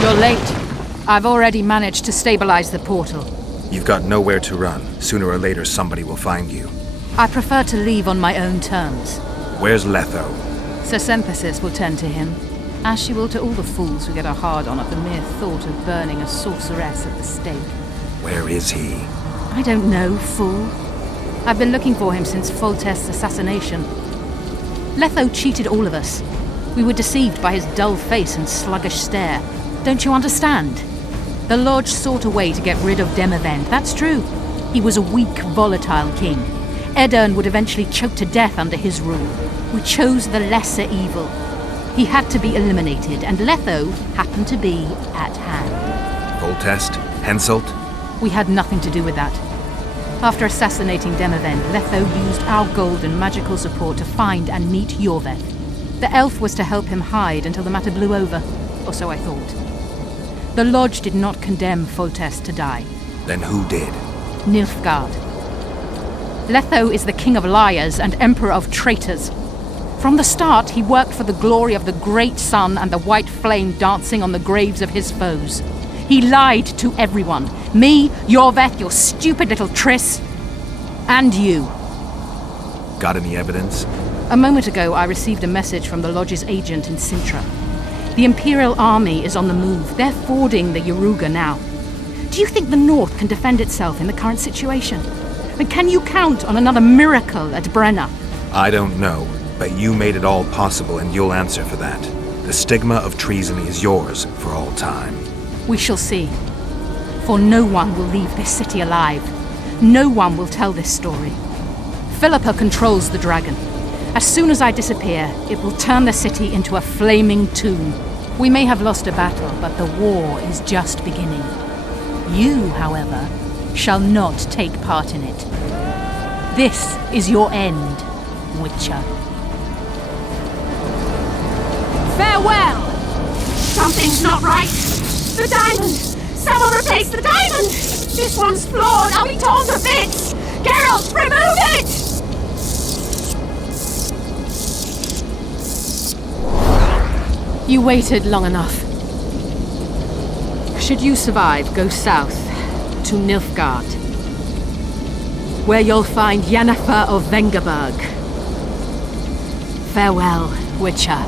You're late. I've already managed to stabilize the portal. You've got nowhere to run. Sooner or later, somebody will find you. I prefer to leave on my own terms. Where's Letho? Sir Synthesis will tend to him, as she will to all the fools who get a hard-on at the mere thought of burning a sorceress at the stake. Where is he? I don't know, fool. I've been looking for him since Foltest's assassination. Letho cheated all of us. We were deceived by his dull face and sluggish stare. Don't you understand? The Lodge sought a way to get rid of Demavend, that's true. He was a weak, volatile king. Edirn would eventually choke to death under his rule. We chose the lesser evil. He had to be eliminated, and Letho happened to be at hand. Foltest? Henselt? We had nothing to do with that. After assassinating Demavend, Letho used our gold and magical support to find and meet Yorveth. The elf was to help him hide until the matter blew over, or so I thought. The Lodge did not condemn Foltest to die. Then who did? Nilfgaard. Letho is the king of liars and emperor of traitors. From the start, he worked for the glory of the great sun and the white flame dancing on the graves of his foes. He lied to everyone. Me, Yorveth, your stupid little Triss, and you. Got any evidence? A moment ago, I received a message from the Lodge's agent in Sintra. The Imperial Army is on the move. They're fording the Yaruga now. Do you think the North can defend itself in the current situation? And can you count on another miracle at Brenna? I don't know, but you made it all possible and you'll answer for that. The stigma of treason is yours for all time. We shall see. For no one will leave this city alive. No one will tell this story. Philippa controls the dragon. As soon as I disappear, it will turn the city into a flaming tomb. We may have lost a battle, but the war is just beginning. You, however, shall not take part in it. This is your end, Witcher. Farewell! Something's not right! The diamond! Someone replace the diamond! This one's flawed! I'll be torn to bits! Geralt, remove it! You waited long enough. Should you survive, go south to Nilfgaard, where you'll find Yennefer of Vengerberg. Farewell, Witcher.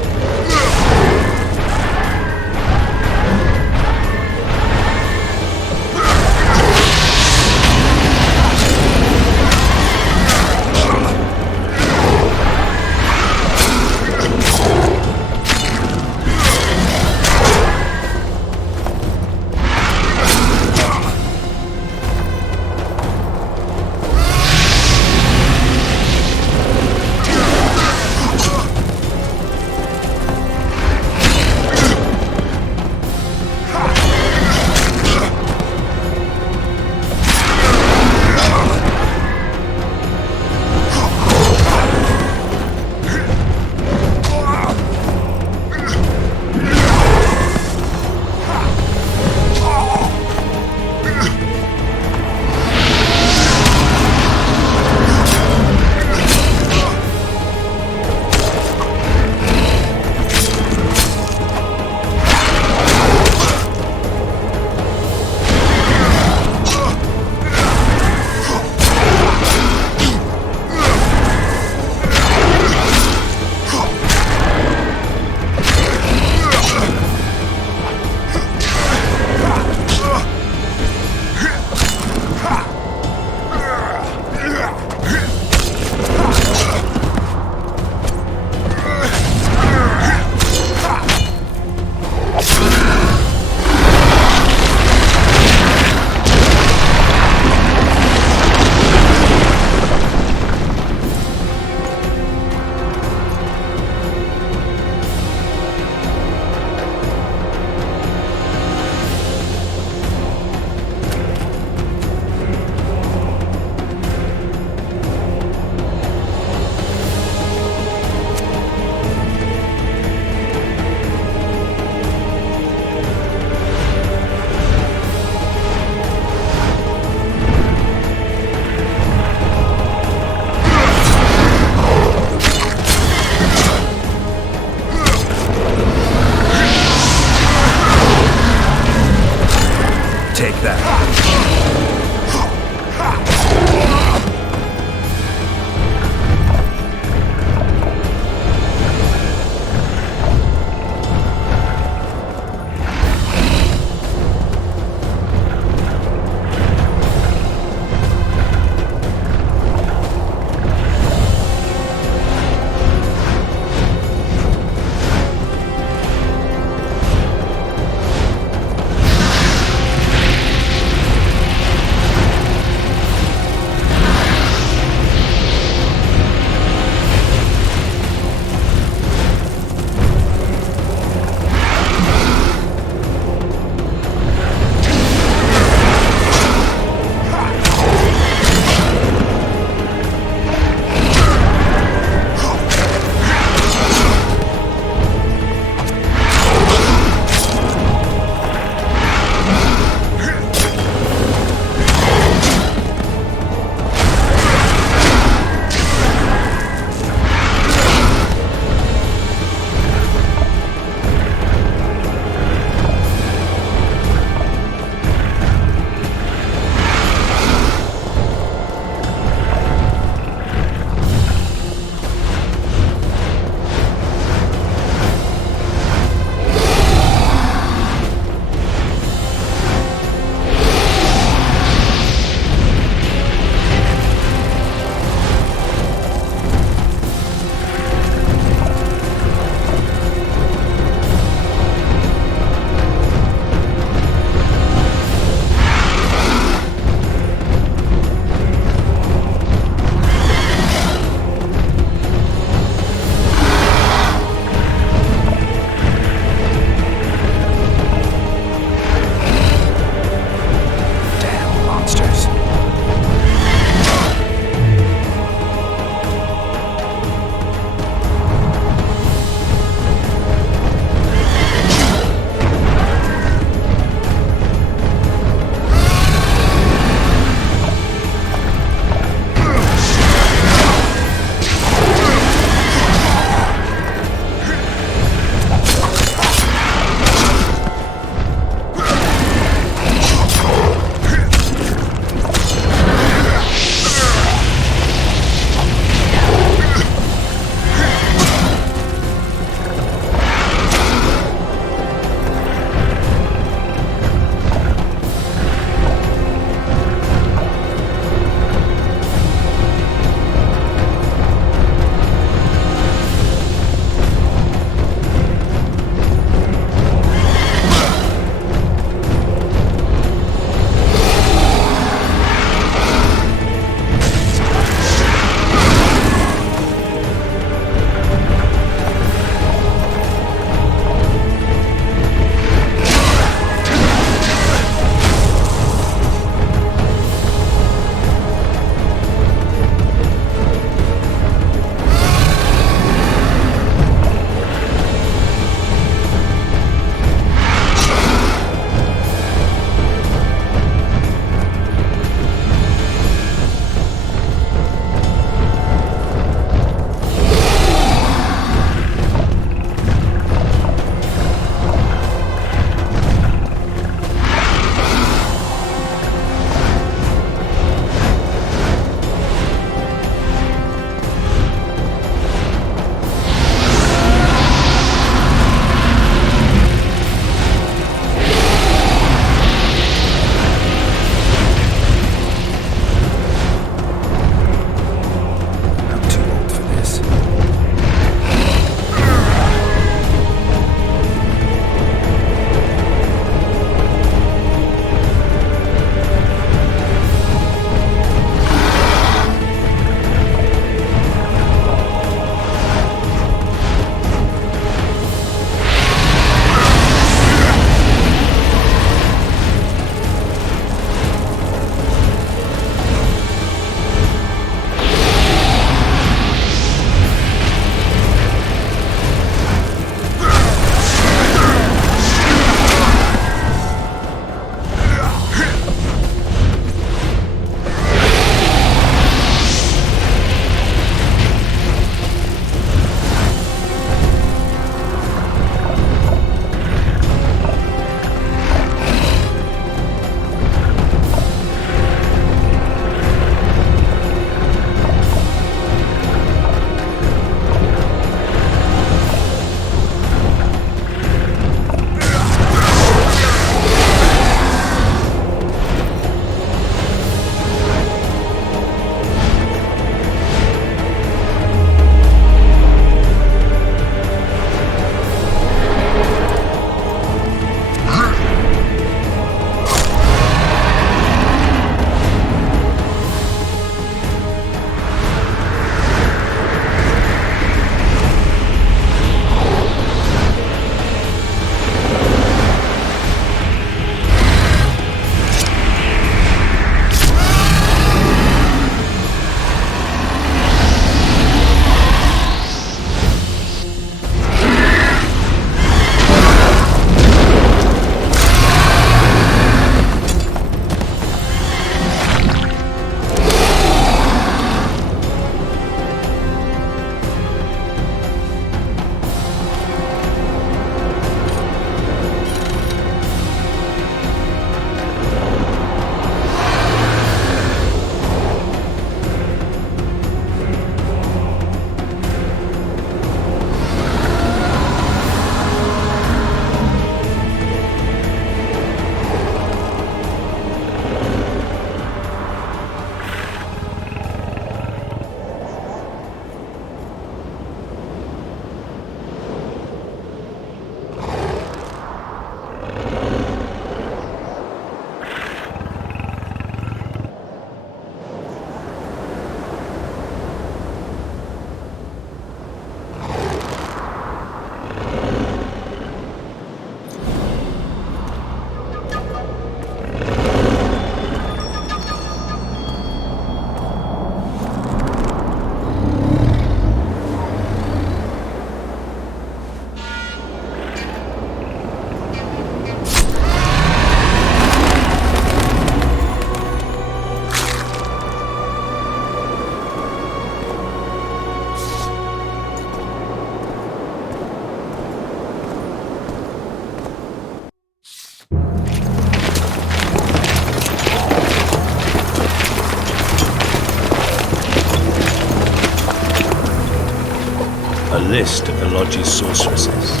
list of the lodge's sorceresses.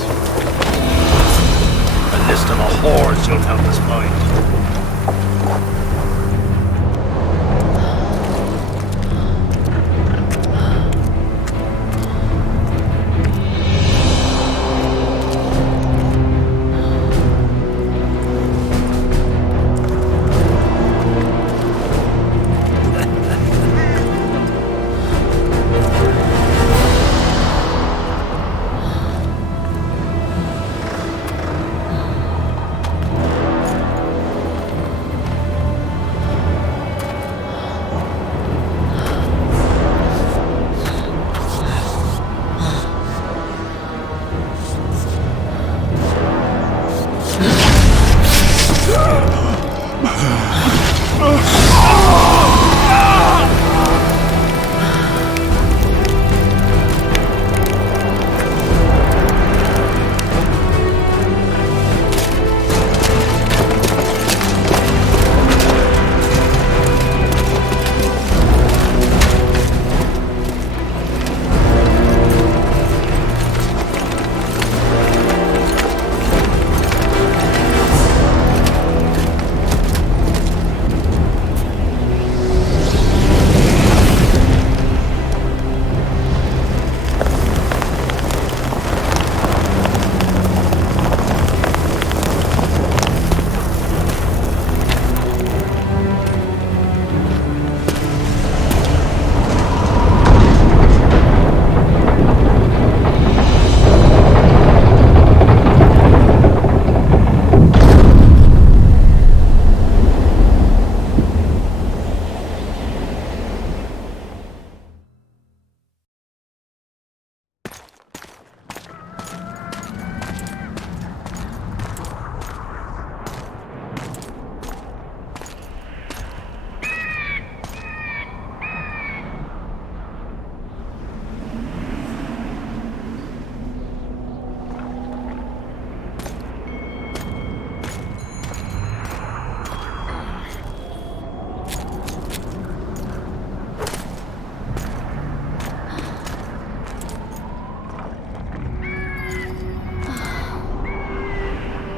A list of the whores you'll help us find.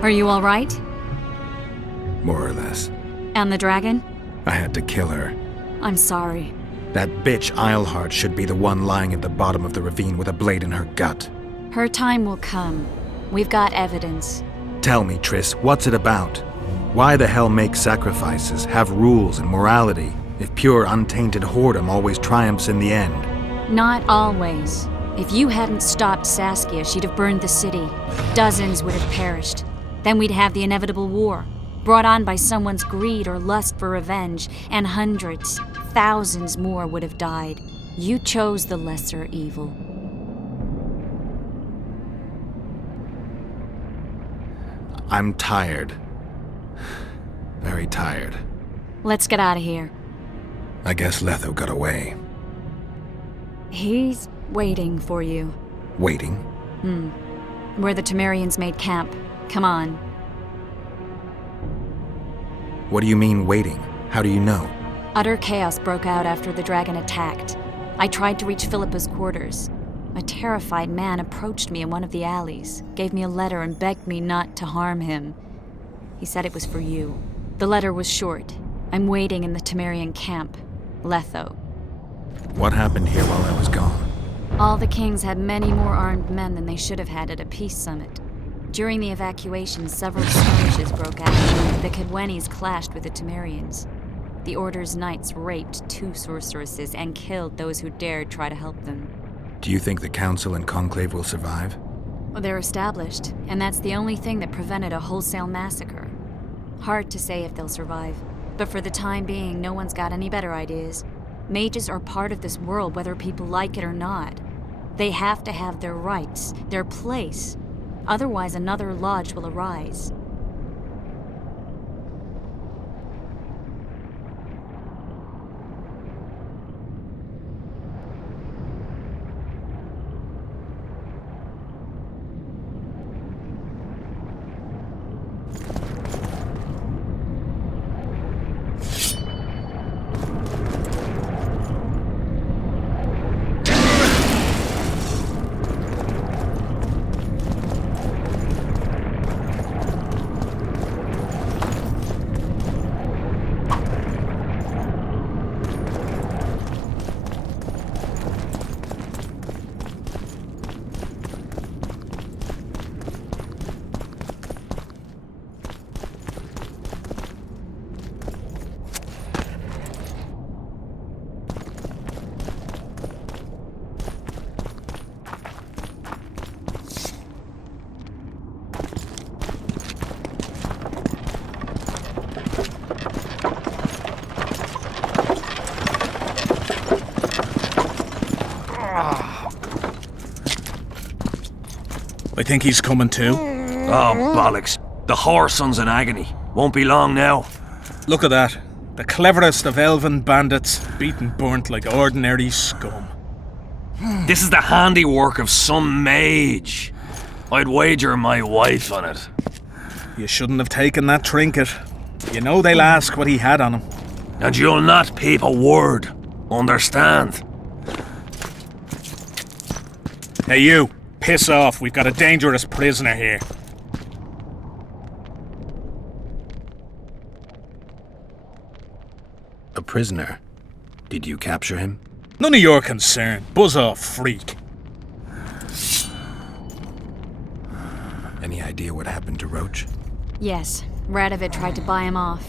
Are you all right? More or less. And the dragon? I had to kill her. I'm sorry. That bitch Eilhart should be the one lying at the bottom of the ravine with a blade in her gut. Her time will come. We've got evidence. Tell me, Triss, what's it about? Why the hell make sacrifices, have rules and morality, if pure, untainted whoredom always triumphs in the end? Not always. If you hadn't stopped Saskia, she'd have burned the city. Dozens would have perished. Then we'd have the inevitable war, brought on by someone's greed or lust for revenge, and hundreds, thousands more would have died. You chose the lesser evil. I'm tired. Very tired. Let's get out of here. I guess Letho got away. He's waiting for you. Waiting? Where the Temerians made camp. Come on. What do you mean, waiting? How do you know? Utter chaos broke out after the dragon attacked. I tried to reach Philippa's quarters. A terrified man approached me in one of the alleys, gave me a letter and begged me not to harm him. He said it was for you. The letter was short. I'm waiting in the Temerian camp. Letho. What happened here while I was gone? All the kings had many more armed men than they should have had at a peace summit. During the evacuation, several skirmishes broke out. The Cadwenis clashed with the Temerians. The Order's knights raped 2 sorceresses and killed those who dared try to help them. Do you think the Council and Conclave will survive? Well, they're established, and that's the only thing that prevented a wholesale massacre. Hard to say if they'll survive, but for the time being, no one's got any better ideas. Mages are part of this world, whether people like it or not. They have to have their rights, their place. Otherwise, another lodge will arise. I think he's coming too. Oh, bollocks. The whoreson's in agony. Won't be long now. Look at that. The cleverest of elven bandits, beaten burnt like ordinary scum. This is the handiwork of some mage. I'd wager my wife on it. You shouldn't have taken that trinket. You know they'll ask what he had on him. And you'll not peep a word. Understand? Hey you, piss off. We've got a dangerous prisoner here. A prisoner? Did you capture him? None of your concern. Buzz off, freak. Any idea what happened to Roach? Yes, Radovid tried to buy him off.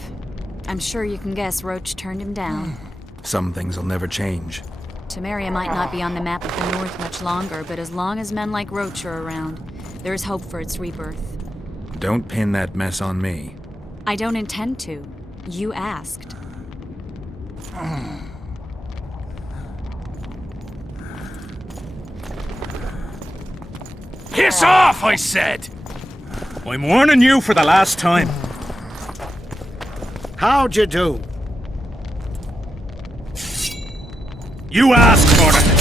I'm sure you can guess Roach turned him down. Some things will never change. Temeria might not be on the map of the North much longer, but as long as men like Roach are around, there is hope for its rebirth. Don't pin that mess on me. I don't intend to. You asked. Piss off, I said! I'm warning you for the last time. How'd you do? You asked for it.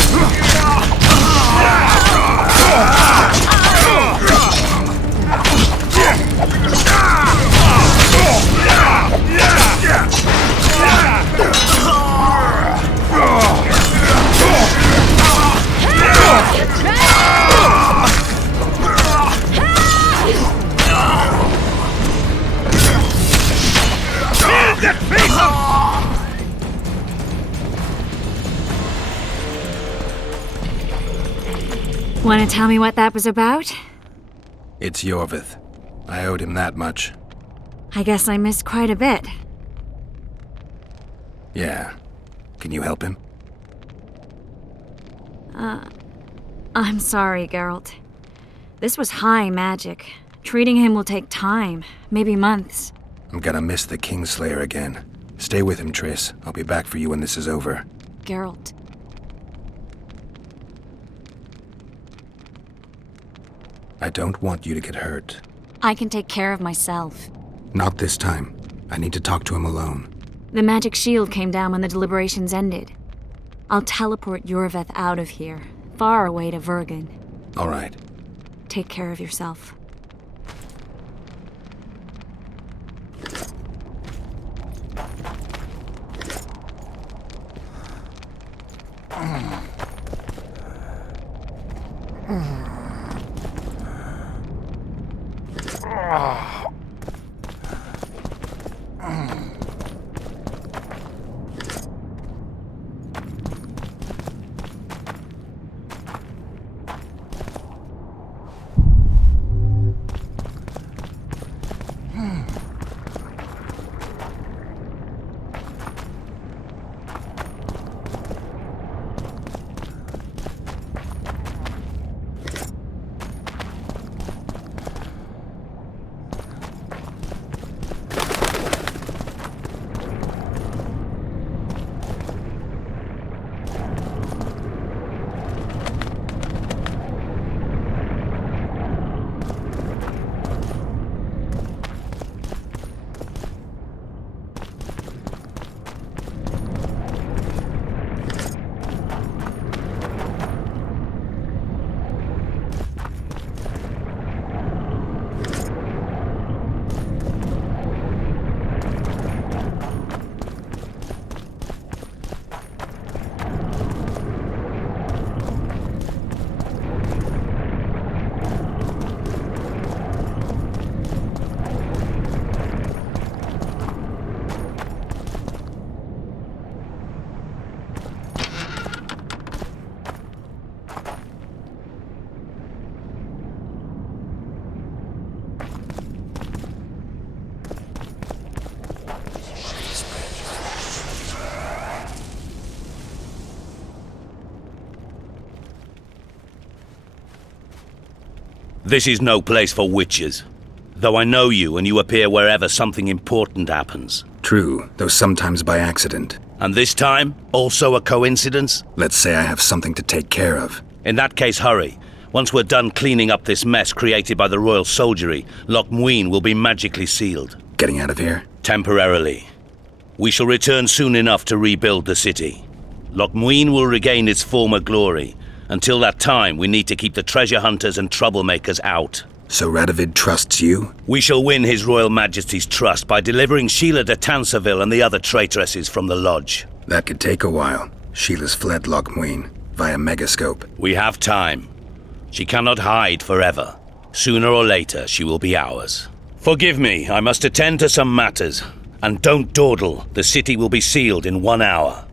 Want to tell me what that was about? It's Yorvith. I owed him that much. I guess I missed quite a bit. Yeah. Can you help him? I'm sorry, Geralt. This was high magic. Treating him will take time, maybe months. I'm gonna miss the Kingslayer again. Stay with him, Triss. I'll be back for you when this is over. Geralt. I don't want you to get hurt. I can take care of myself. Not this time. I need to talk to him alone. The magic shield came down when the deliberations ended. I'll teleport Yorvith out of here, far away to Vergen. All right. Take care of yourself. This is no place for witches. Though I know you and you appear wherever something important happens. True, though sometimes by accident. And this time, also a coincidence? Let's say I have something to take care of. In that case, hurry. Once we're done cleaning up this mess created by the royal soldiery, LocMuinne will be magically sealed. Getting out of here? Temporarily. We shall return soon enough to rebuild the city. LocMuinne will regain its former glory. Until that time, we need to keep the treasure hunters and troublemakers out. So Radovid trusts you? We shall win His Royal Majesty's trust by delivering Sheila de Tansarville and the other traitresses from the lodge. That could take a while. Sheila's fled LocMuinne via Megascope. We have time. She cannot hide forever. Sooner or later, she will be ours. Forgive me, I must attend to some matters. And don't dawdle. The city will be sealed in 1 hour.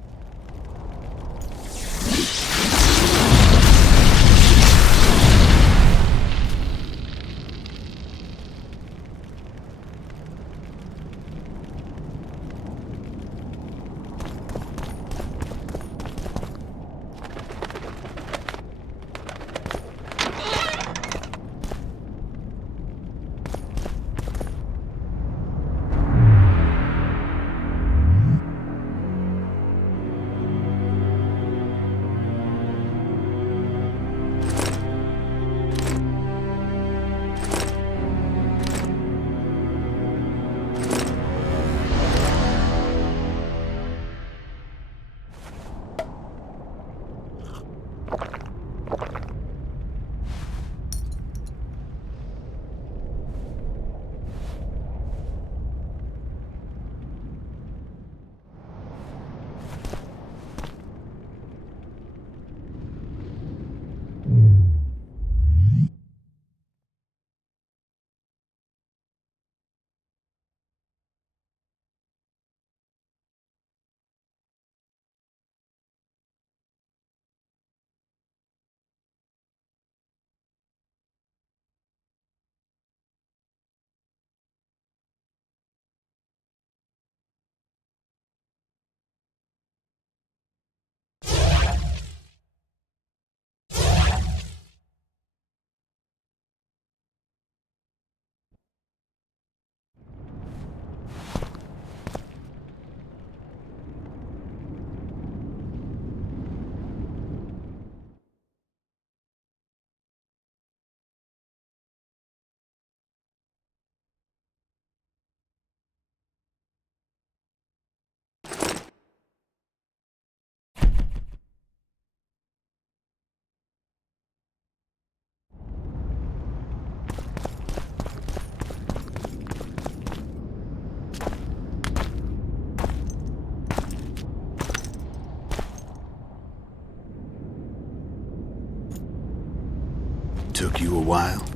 Took you a while?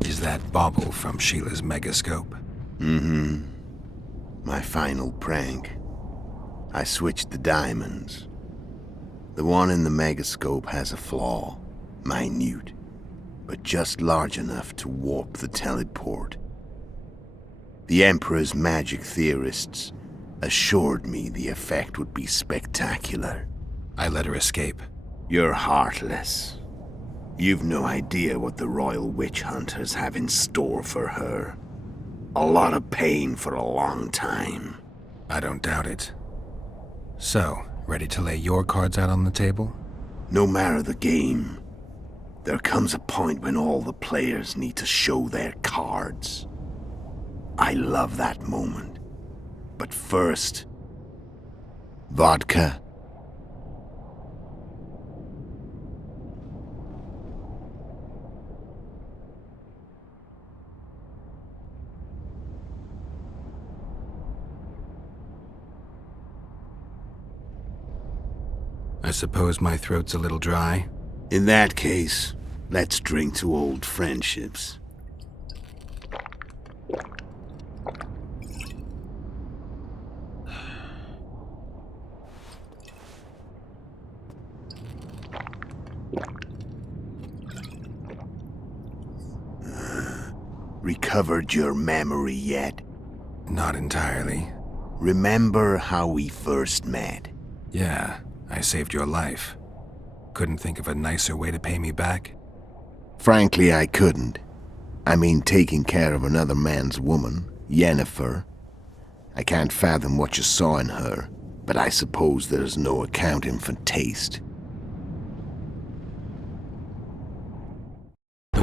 Is that bauble from Sheila's Megascope? Mm-hmm. My final prank. I switched the diamonds. The one in the Megascope has a flaw. Minute. But just large enough to warp the teleport. The Emperor's magic theorists assured me the effect would be spectacular. I let her escape. You're heartless. You've no idea what the royal witch hunters have in store for her. A lot of pain for a long time. I don't doubt it. So, ready to lay your cards out on the table? No matter the game, there comes a point when all the players need to show their cards. I love that moment. But first... vodka? I suppose my throat's a little dry? In that case, let's drink to old friendships. Recovered your memory yet? Not entirely. Remember how we first met? Yeah, I saved your life. Couldn't think of a nicer way to pay me back? Frankly, I couldn't. I mean, taking care of another man's woman, Yennefer. I can't fathom what you saw in her, but I suppose there's no accounting for taste.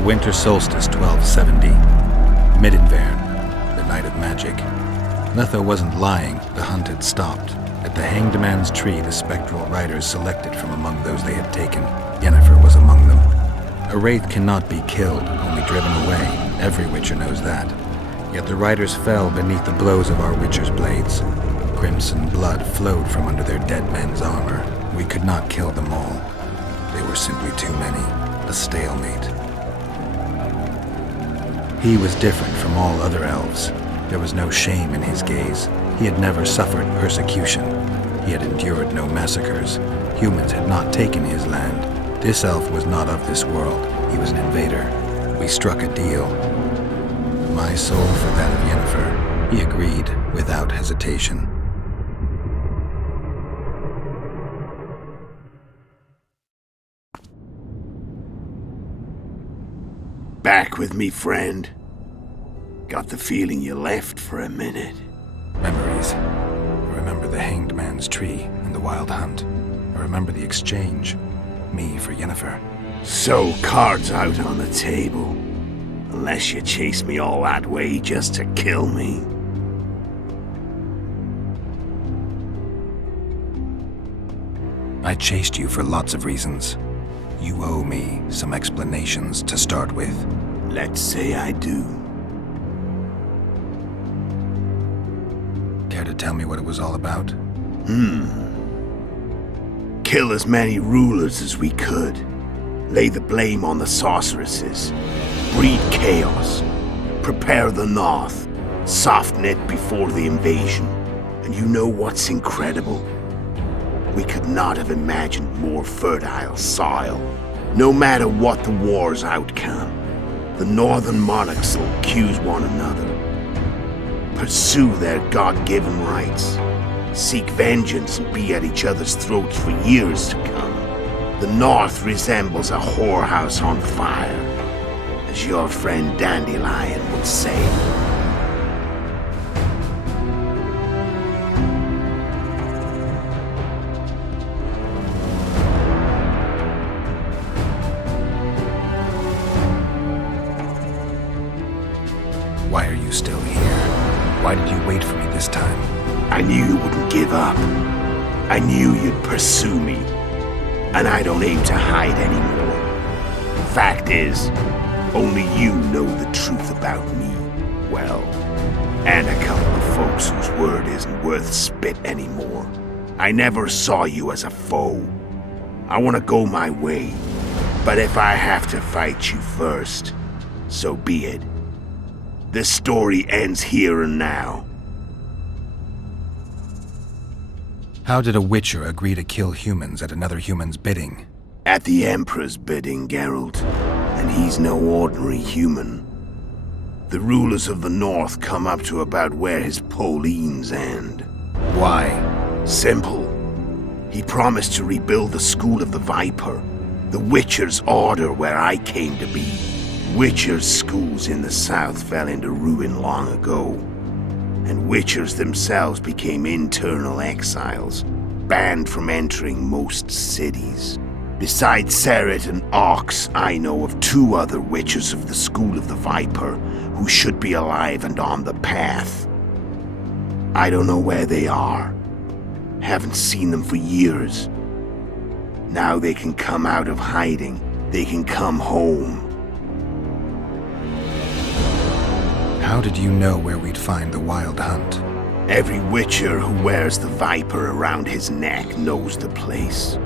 winter solstice 1270. Midinvern, the night of magic. Letho wasn't lying, the hunt had stopped. At the Hanged Man's Tree, the spectral riders selected from among those they had taken. Yennefer was among them. A wraith cannot be killed, only driven away. Every witcher knows that. Yet the riders fell beneath the blows of our witcher's blades. Crimson blood flowed from under their dead men's armor. We could not kill them all. They were simply too many. A stalemate. He was different from all other elves. There was no shame in his gaze. He had never suffered persecution. He had endured no massacres. Humans had not taken his land. This elf was not of this world. He was an invader. We struck a deal. My soul for that of Yennefer. He agreed without hesitation. Back with me, friend. Got the feeling you left for a minute. Memories. I remember the Hanged Man's Tree and the Wild Hunt. I remember the exchange. Me for Yennefer. So, cards out on the table. Unless you chase me all that way just to kill me. I chased you for lots of reasons. You owe me some explanations to start with. Let's say I do. Care to tell me what it was all about? Kill as many rulers as we could. Lay the blame on the sorceresses. Breed chaos. Prepare the north. Soften it before the invasion. And you know what's incredible? We could not have imagined more fertile soil. No matter what the war's outcome, the northern monarchs will accuse one another. Pursue their God-given rights. Seek vengeance and be at each other's throats for years to come. The north resembles a whorehouse on fire, as your friend Dandelion would say. Why are you still here? Why did you wait for me this time? I knew you wouldn't give up. I knew you'd pursue me. And I don't aim to hide anymore. Fact is, only you know the truth about me well. And a couple of folks whose word isn't worth spit anymore. I never saw you as a foe. I want to go my way. But if I have to fight you first, so be it. This story ends here and now. How did a witcher agree to kill humans at another human's bidding? At the Emperor's bidding, Geralt. And he's no ordinary human. The rulers of the North come up to about where his poleans end. Why? Simple. He promised to rebuild the School of the Viper, the Witcher's order where I came to be. Witchers' schools in the south fell into ruin long ago, and Witchers themselves became internal exiles, banned from entering most cities. Besides Seret and Ox, I know of 2 other Witchers of the School of the Viper who should be alive and on the path. I don't know where they are. Haven't seen them for years. Now they can come out of hiding. They can come home. How did you know where we'd find the Wild Hunt? Every Witcher who wears the Viper around his neck knows the place.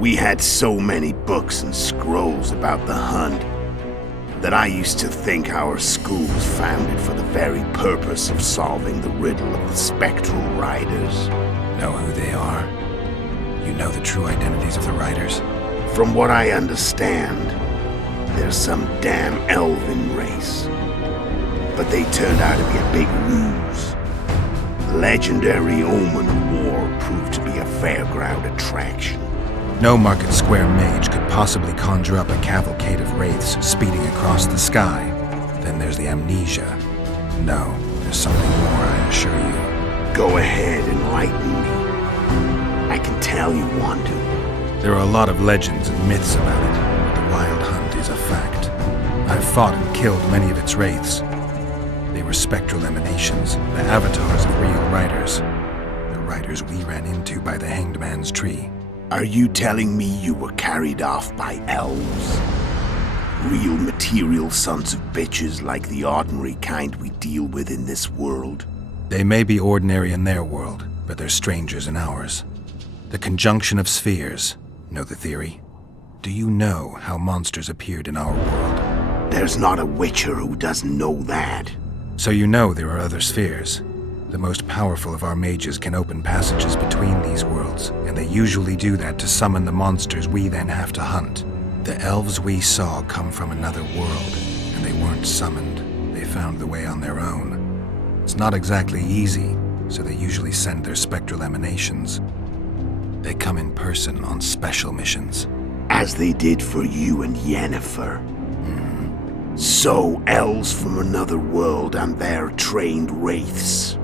We had so many books and scrolls about the hunt that I used to think our school was founded for the very purpose of solving the riddle of the spectral riders. Know who they are? You know the true identities of the riders? From what I understand, they're some damn elven race. But they turned out to be a big ruse. The legendary Omen of War proved to be a fairground attraction. No Market Square mage could possibly conjure up a cavalcade of wraiths speeding across the sky. Then there's the amnesia. No, there's something more, I assure you. Go ahead, enlighten me. I can tell you want to. There are a lot of legends and myths about it, but the Wild Hunt is a fact. fought and killed many of its wraiths. They were spectral emanations, the avatars of real riders. The riders we ran into by the Hanged Man's tree. Are you telling me you were carried off by elves? Real material sons of bitches like the ordinary kind we deal with in this world? They may be ordinary in their world, but they're strangers in ours. The conjunction of spheres. Know the theory? Do you know how monsters appeared in our world? There's not a witcher who doesn't know that. So you know there are other spheres. The most powerful of our mages can open passages between these worlds, and they usually do that to summon the monsters we then have to hunt. The elves we saw come from another world, and they weren't summoned. They found the way on their own. It's not exactly easy, so they usually send their spectral emanations. They come in person on special missions. As they did for you and Yennefer. Mm-hmm. So, elves from another world and their trained wraiths.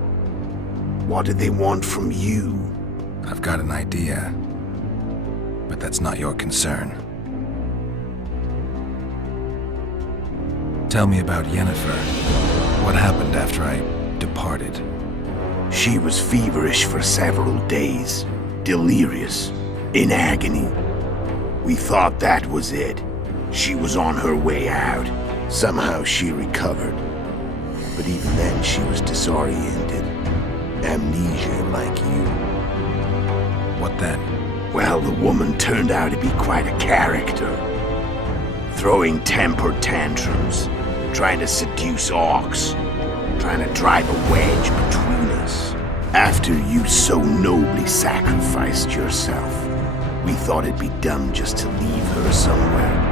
What did they want from you? I've got an idea, but that's not your concern. Tell me about Yennefer. What happened after I departed? She was feverish for several days, delirious, in agony. We thought that was it. She was on her way out. Somehow she recovered. But even then she was disoriented. Amnesia like you. What then? Well, the woman turned out to be quite a character. Throwing temper tantrums, trying to seduce orcs, trying to drive a wedge between us. After you so nobly sacrificed yourself, we thought it'd be dumb just to leave her somewhere.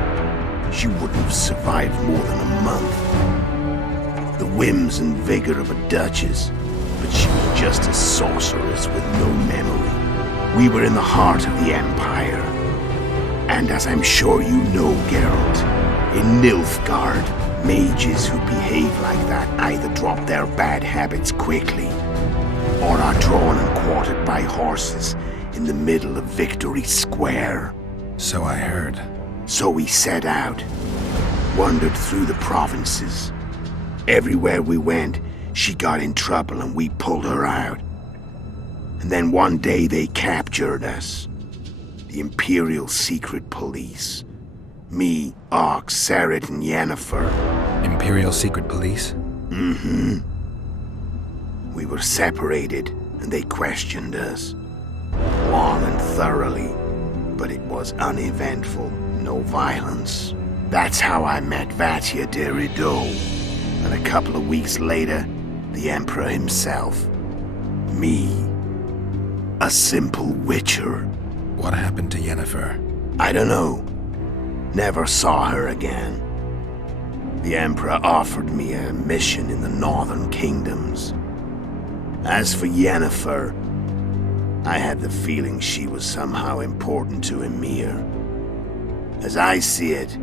She wouldn't have survived more than a month. The whims and vigor of a duchess, but she was just a sorceress with no memory. We were in the heart of the Empire. And as I'm sure you know, Geralt, in Nilfgaard, mages who behave like that either drop their bad habits quickly, or are drawn and quartered by horses in the middle of Victory Square. So I heard. So we set out, wandered through the provinces. Everywhere we went, she got in trouble and we pulled her out. And then one day they captured us. The Imperial Secret Police. Me, Ox, Sarret, and Yennefer. Imperial Secret Police? Mm-hmm. We were separated, and they questioned us. Long and thoroughly, but it was uneventful, no violence. That's how I met Vatya de Rideau, and a couple of weeks later, the Emperor himself. Me, a simple witcher. What happened to Yennefer? I don't know. Never saw her again. The Emperor offered me a mission in the northern kingdoms. As for Yennefer, I had the feeling she was somehow important to Emir. As I see it,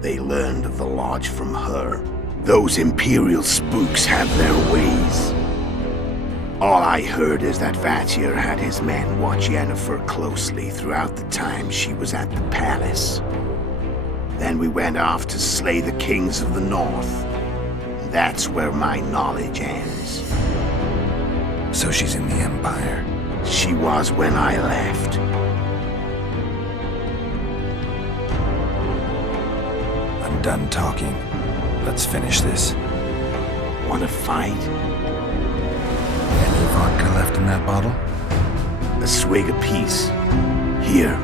they learned of the lodge from her. Those Imperial spooks have their ways. All I heard is that Vatir had his men watch Yennefer closely throughout the time she was at the palace. Then we went off to slay the kings of the north. That's where my knowledge ends. So she's in the Empire? She was when I left. I'm done talking. Let's finish this. Want to fight? Any vodka left in that bottle? A swig apiece. Here.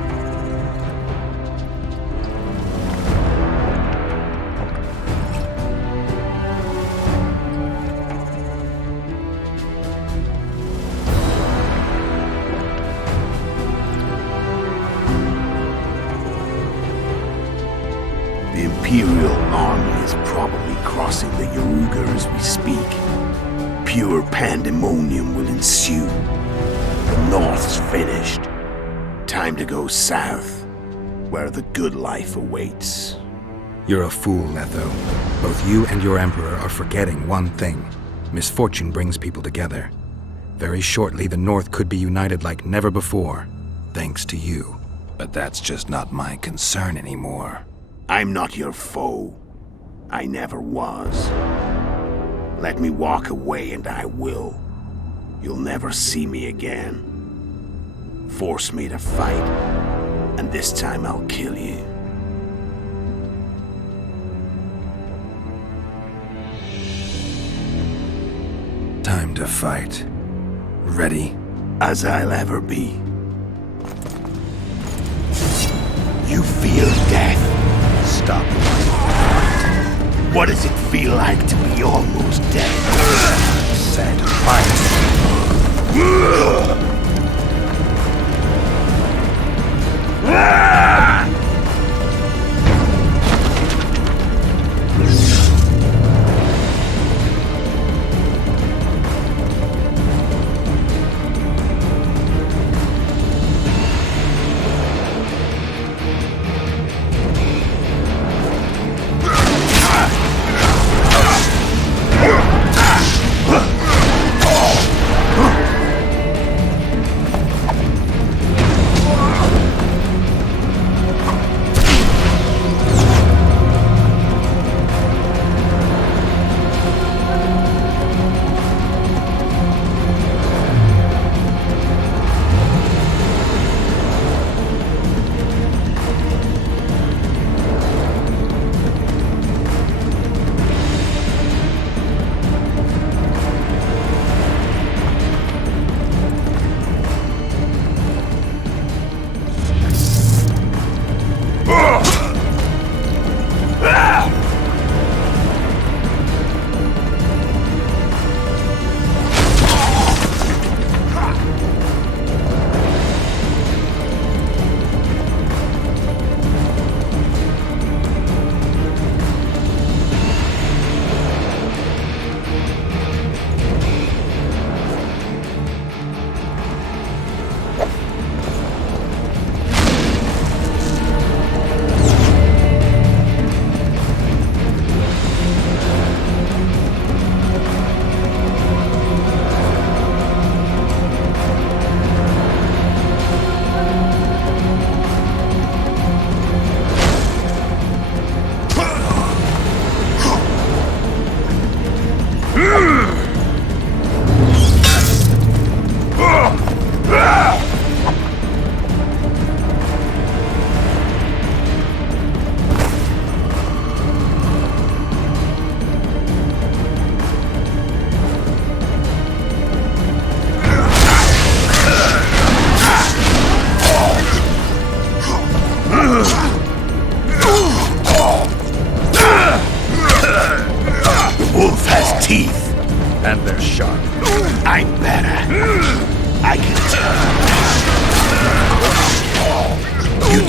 The Imperial army is probably crossing the Yaruga as we speak. Pure pandemonium will ensue. The North's finished. Time to go south, where the good life awaits. You're a fool, Letho. Both you and your Emperor are forgetting one thing. Misfortune brings people together. Very shortly, the North could be united like never before, thanks to you. But that's just not my concern anymore. I'm not your foe. I never was. Let me walk away and I will. You'll never see me again. Force me to fight, and this time I'll kill you. Time to fight. Ready? As I'll ever be. You fear death. Stop. What does it feel like to be almost dead? Set fire.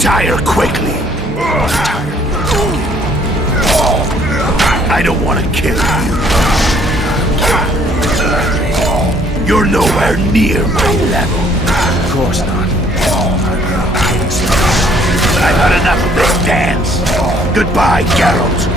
Tire quickly. I don't want to kill you. You're nowhere near my level. Of course not. I've had enough of this dance. Goodbye, Geralt.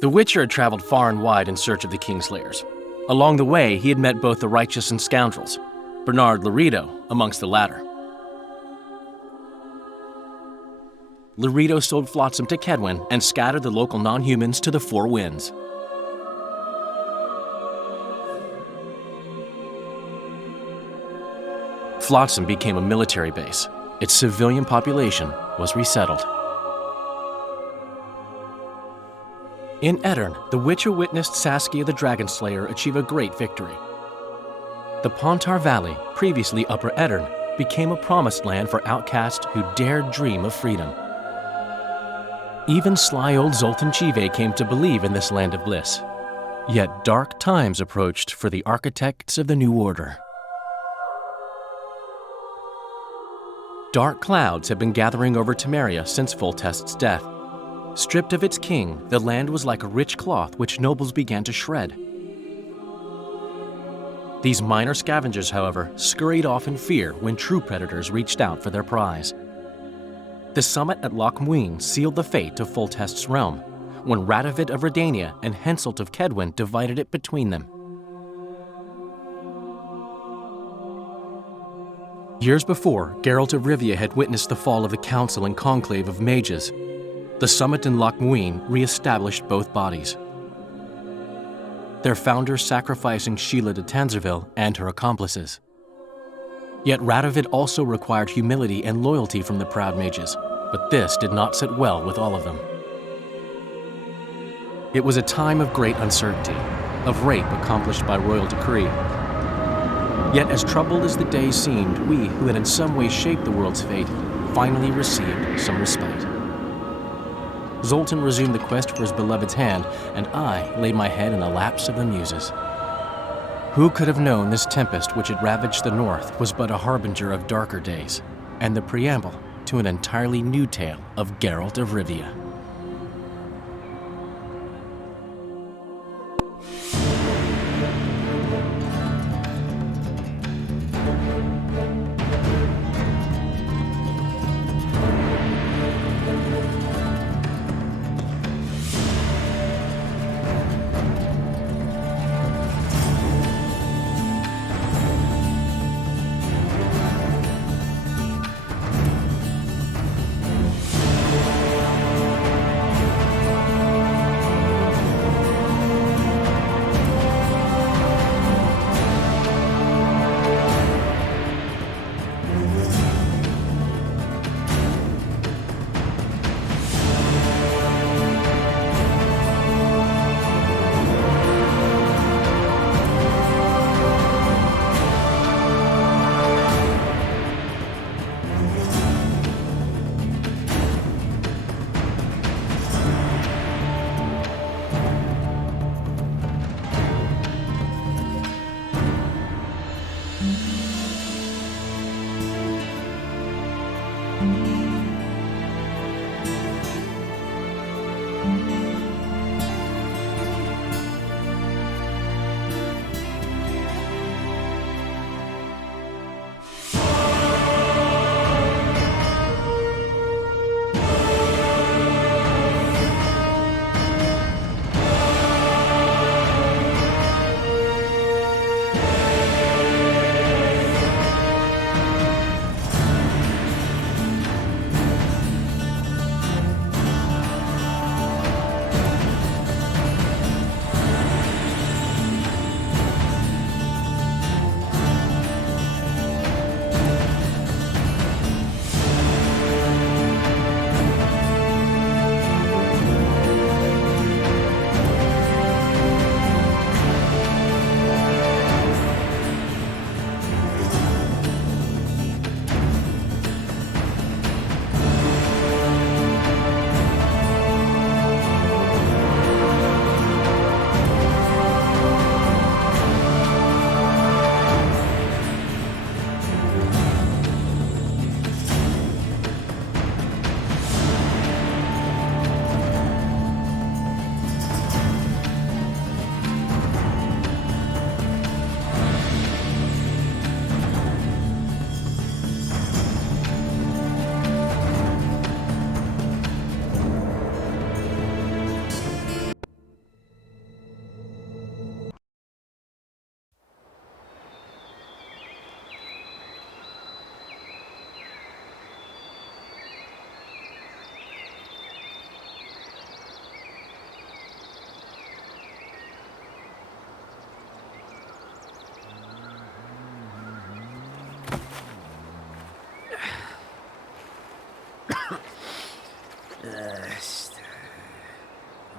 The Witcher had traveled far and wide in search of the Kingslayers. Along the way, he had met both the righteous and scoundrels, Bernard Laredo amongst the latter. Laredo sold Flotsam to Kedwin and scattered the local non-humans to the four winds. Flotsam became a military base. Its civilian population was resettled. In Edirn, the Witcher witnessed Saskia the Dragonslayer achieve a great victory. The Pontar Valley, previously Upper Edirn, became a promised land for outcasts who dared dream of freedom. Even sly old Zoltan Chive came to believe in this land of bliss. Yet dark times approached for the architects of the New Order. Dark clouds had been gathering over Temeria since Foltest's death. Stripped of its king, the land was like a rich cloth which nobles began to shred. These minor scavengers, however, scurried off in fear when true predators reached out for their prize. The summit at LocMuinne sealed the fate of Foltest's realm, when Radovid of Redania and Henselt of Kedwin divided it between them. Years before, Geralt of Rivia had witnessed the fall of the Council and Conclave of Mages. The summit in LocMuinne re-established both bodies, their founders sacrificing Sheila de Tanzerville and her accomplices. Yet Radovid also required humility and loyalty from the proud mages, but this did not sit well with all of them. It was a time of great uncertainty, of rape accomplished by royal decree. Yet as troubled as the days seemed, we, who had in some way shaped the world's fate, finally received some respite. Zoltan resumed the quest for his beloved's hand, and I laid my head in the laps of the muses. Who could have known this tempest which had ravaged the north was but a harbinger of darker days, and the preamble to an entirely new tale of Geralt of Rivia.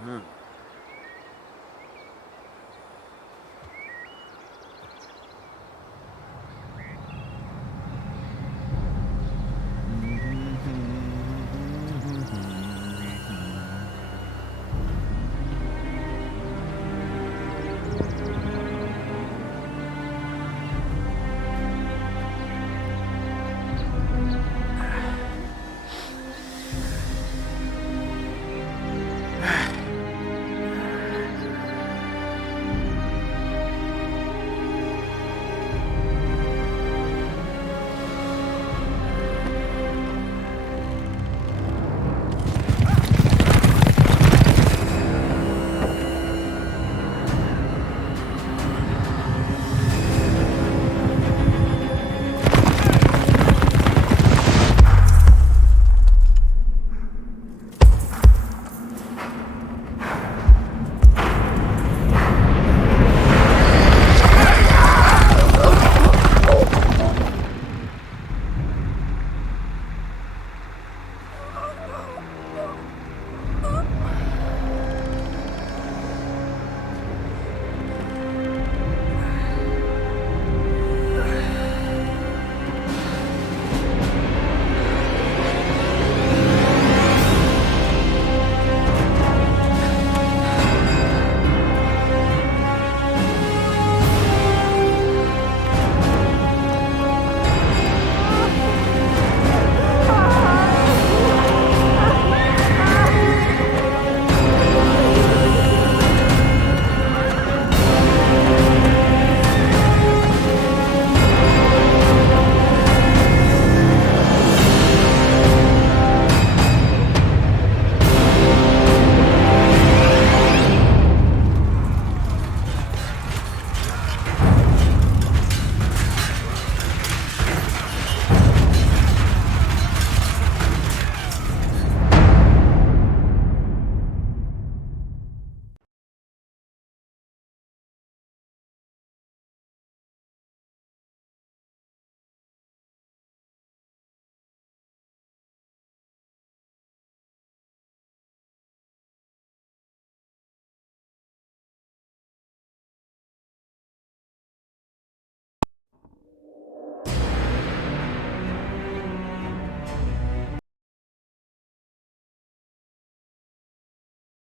Hmm.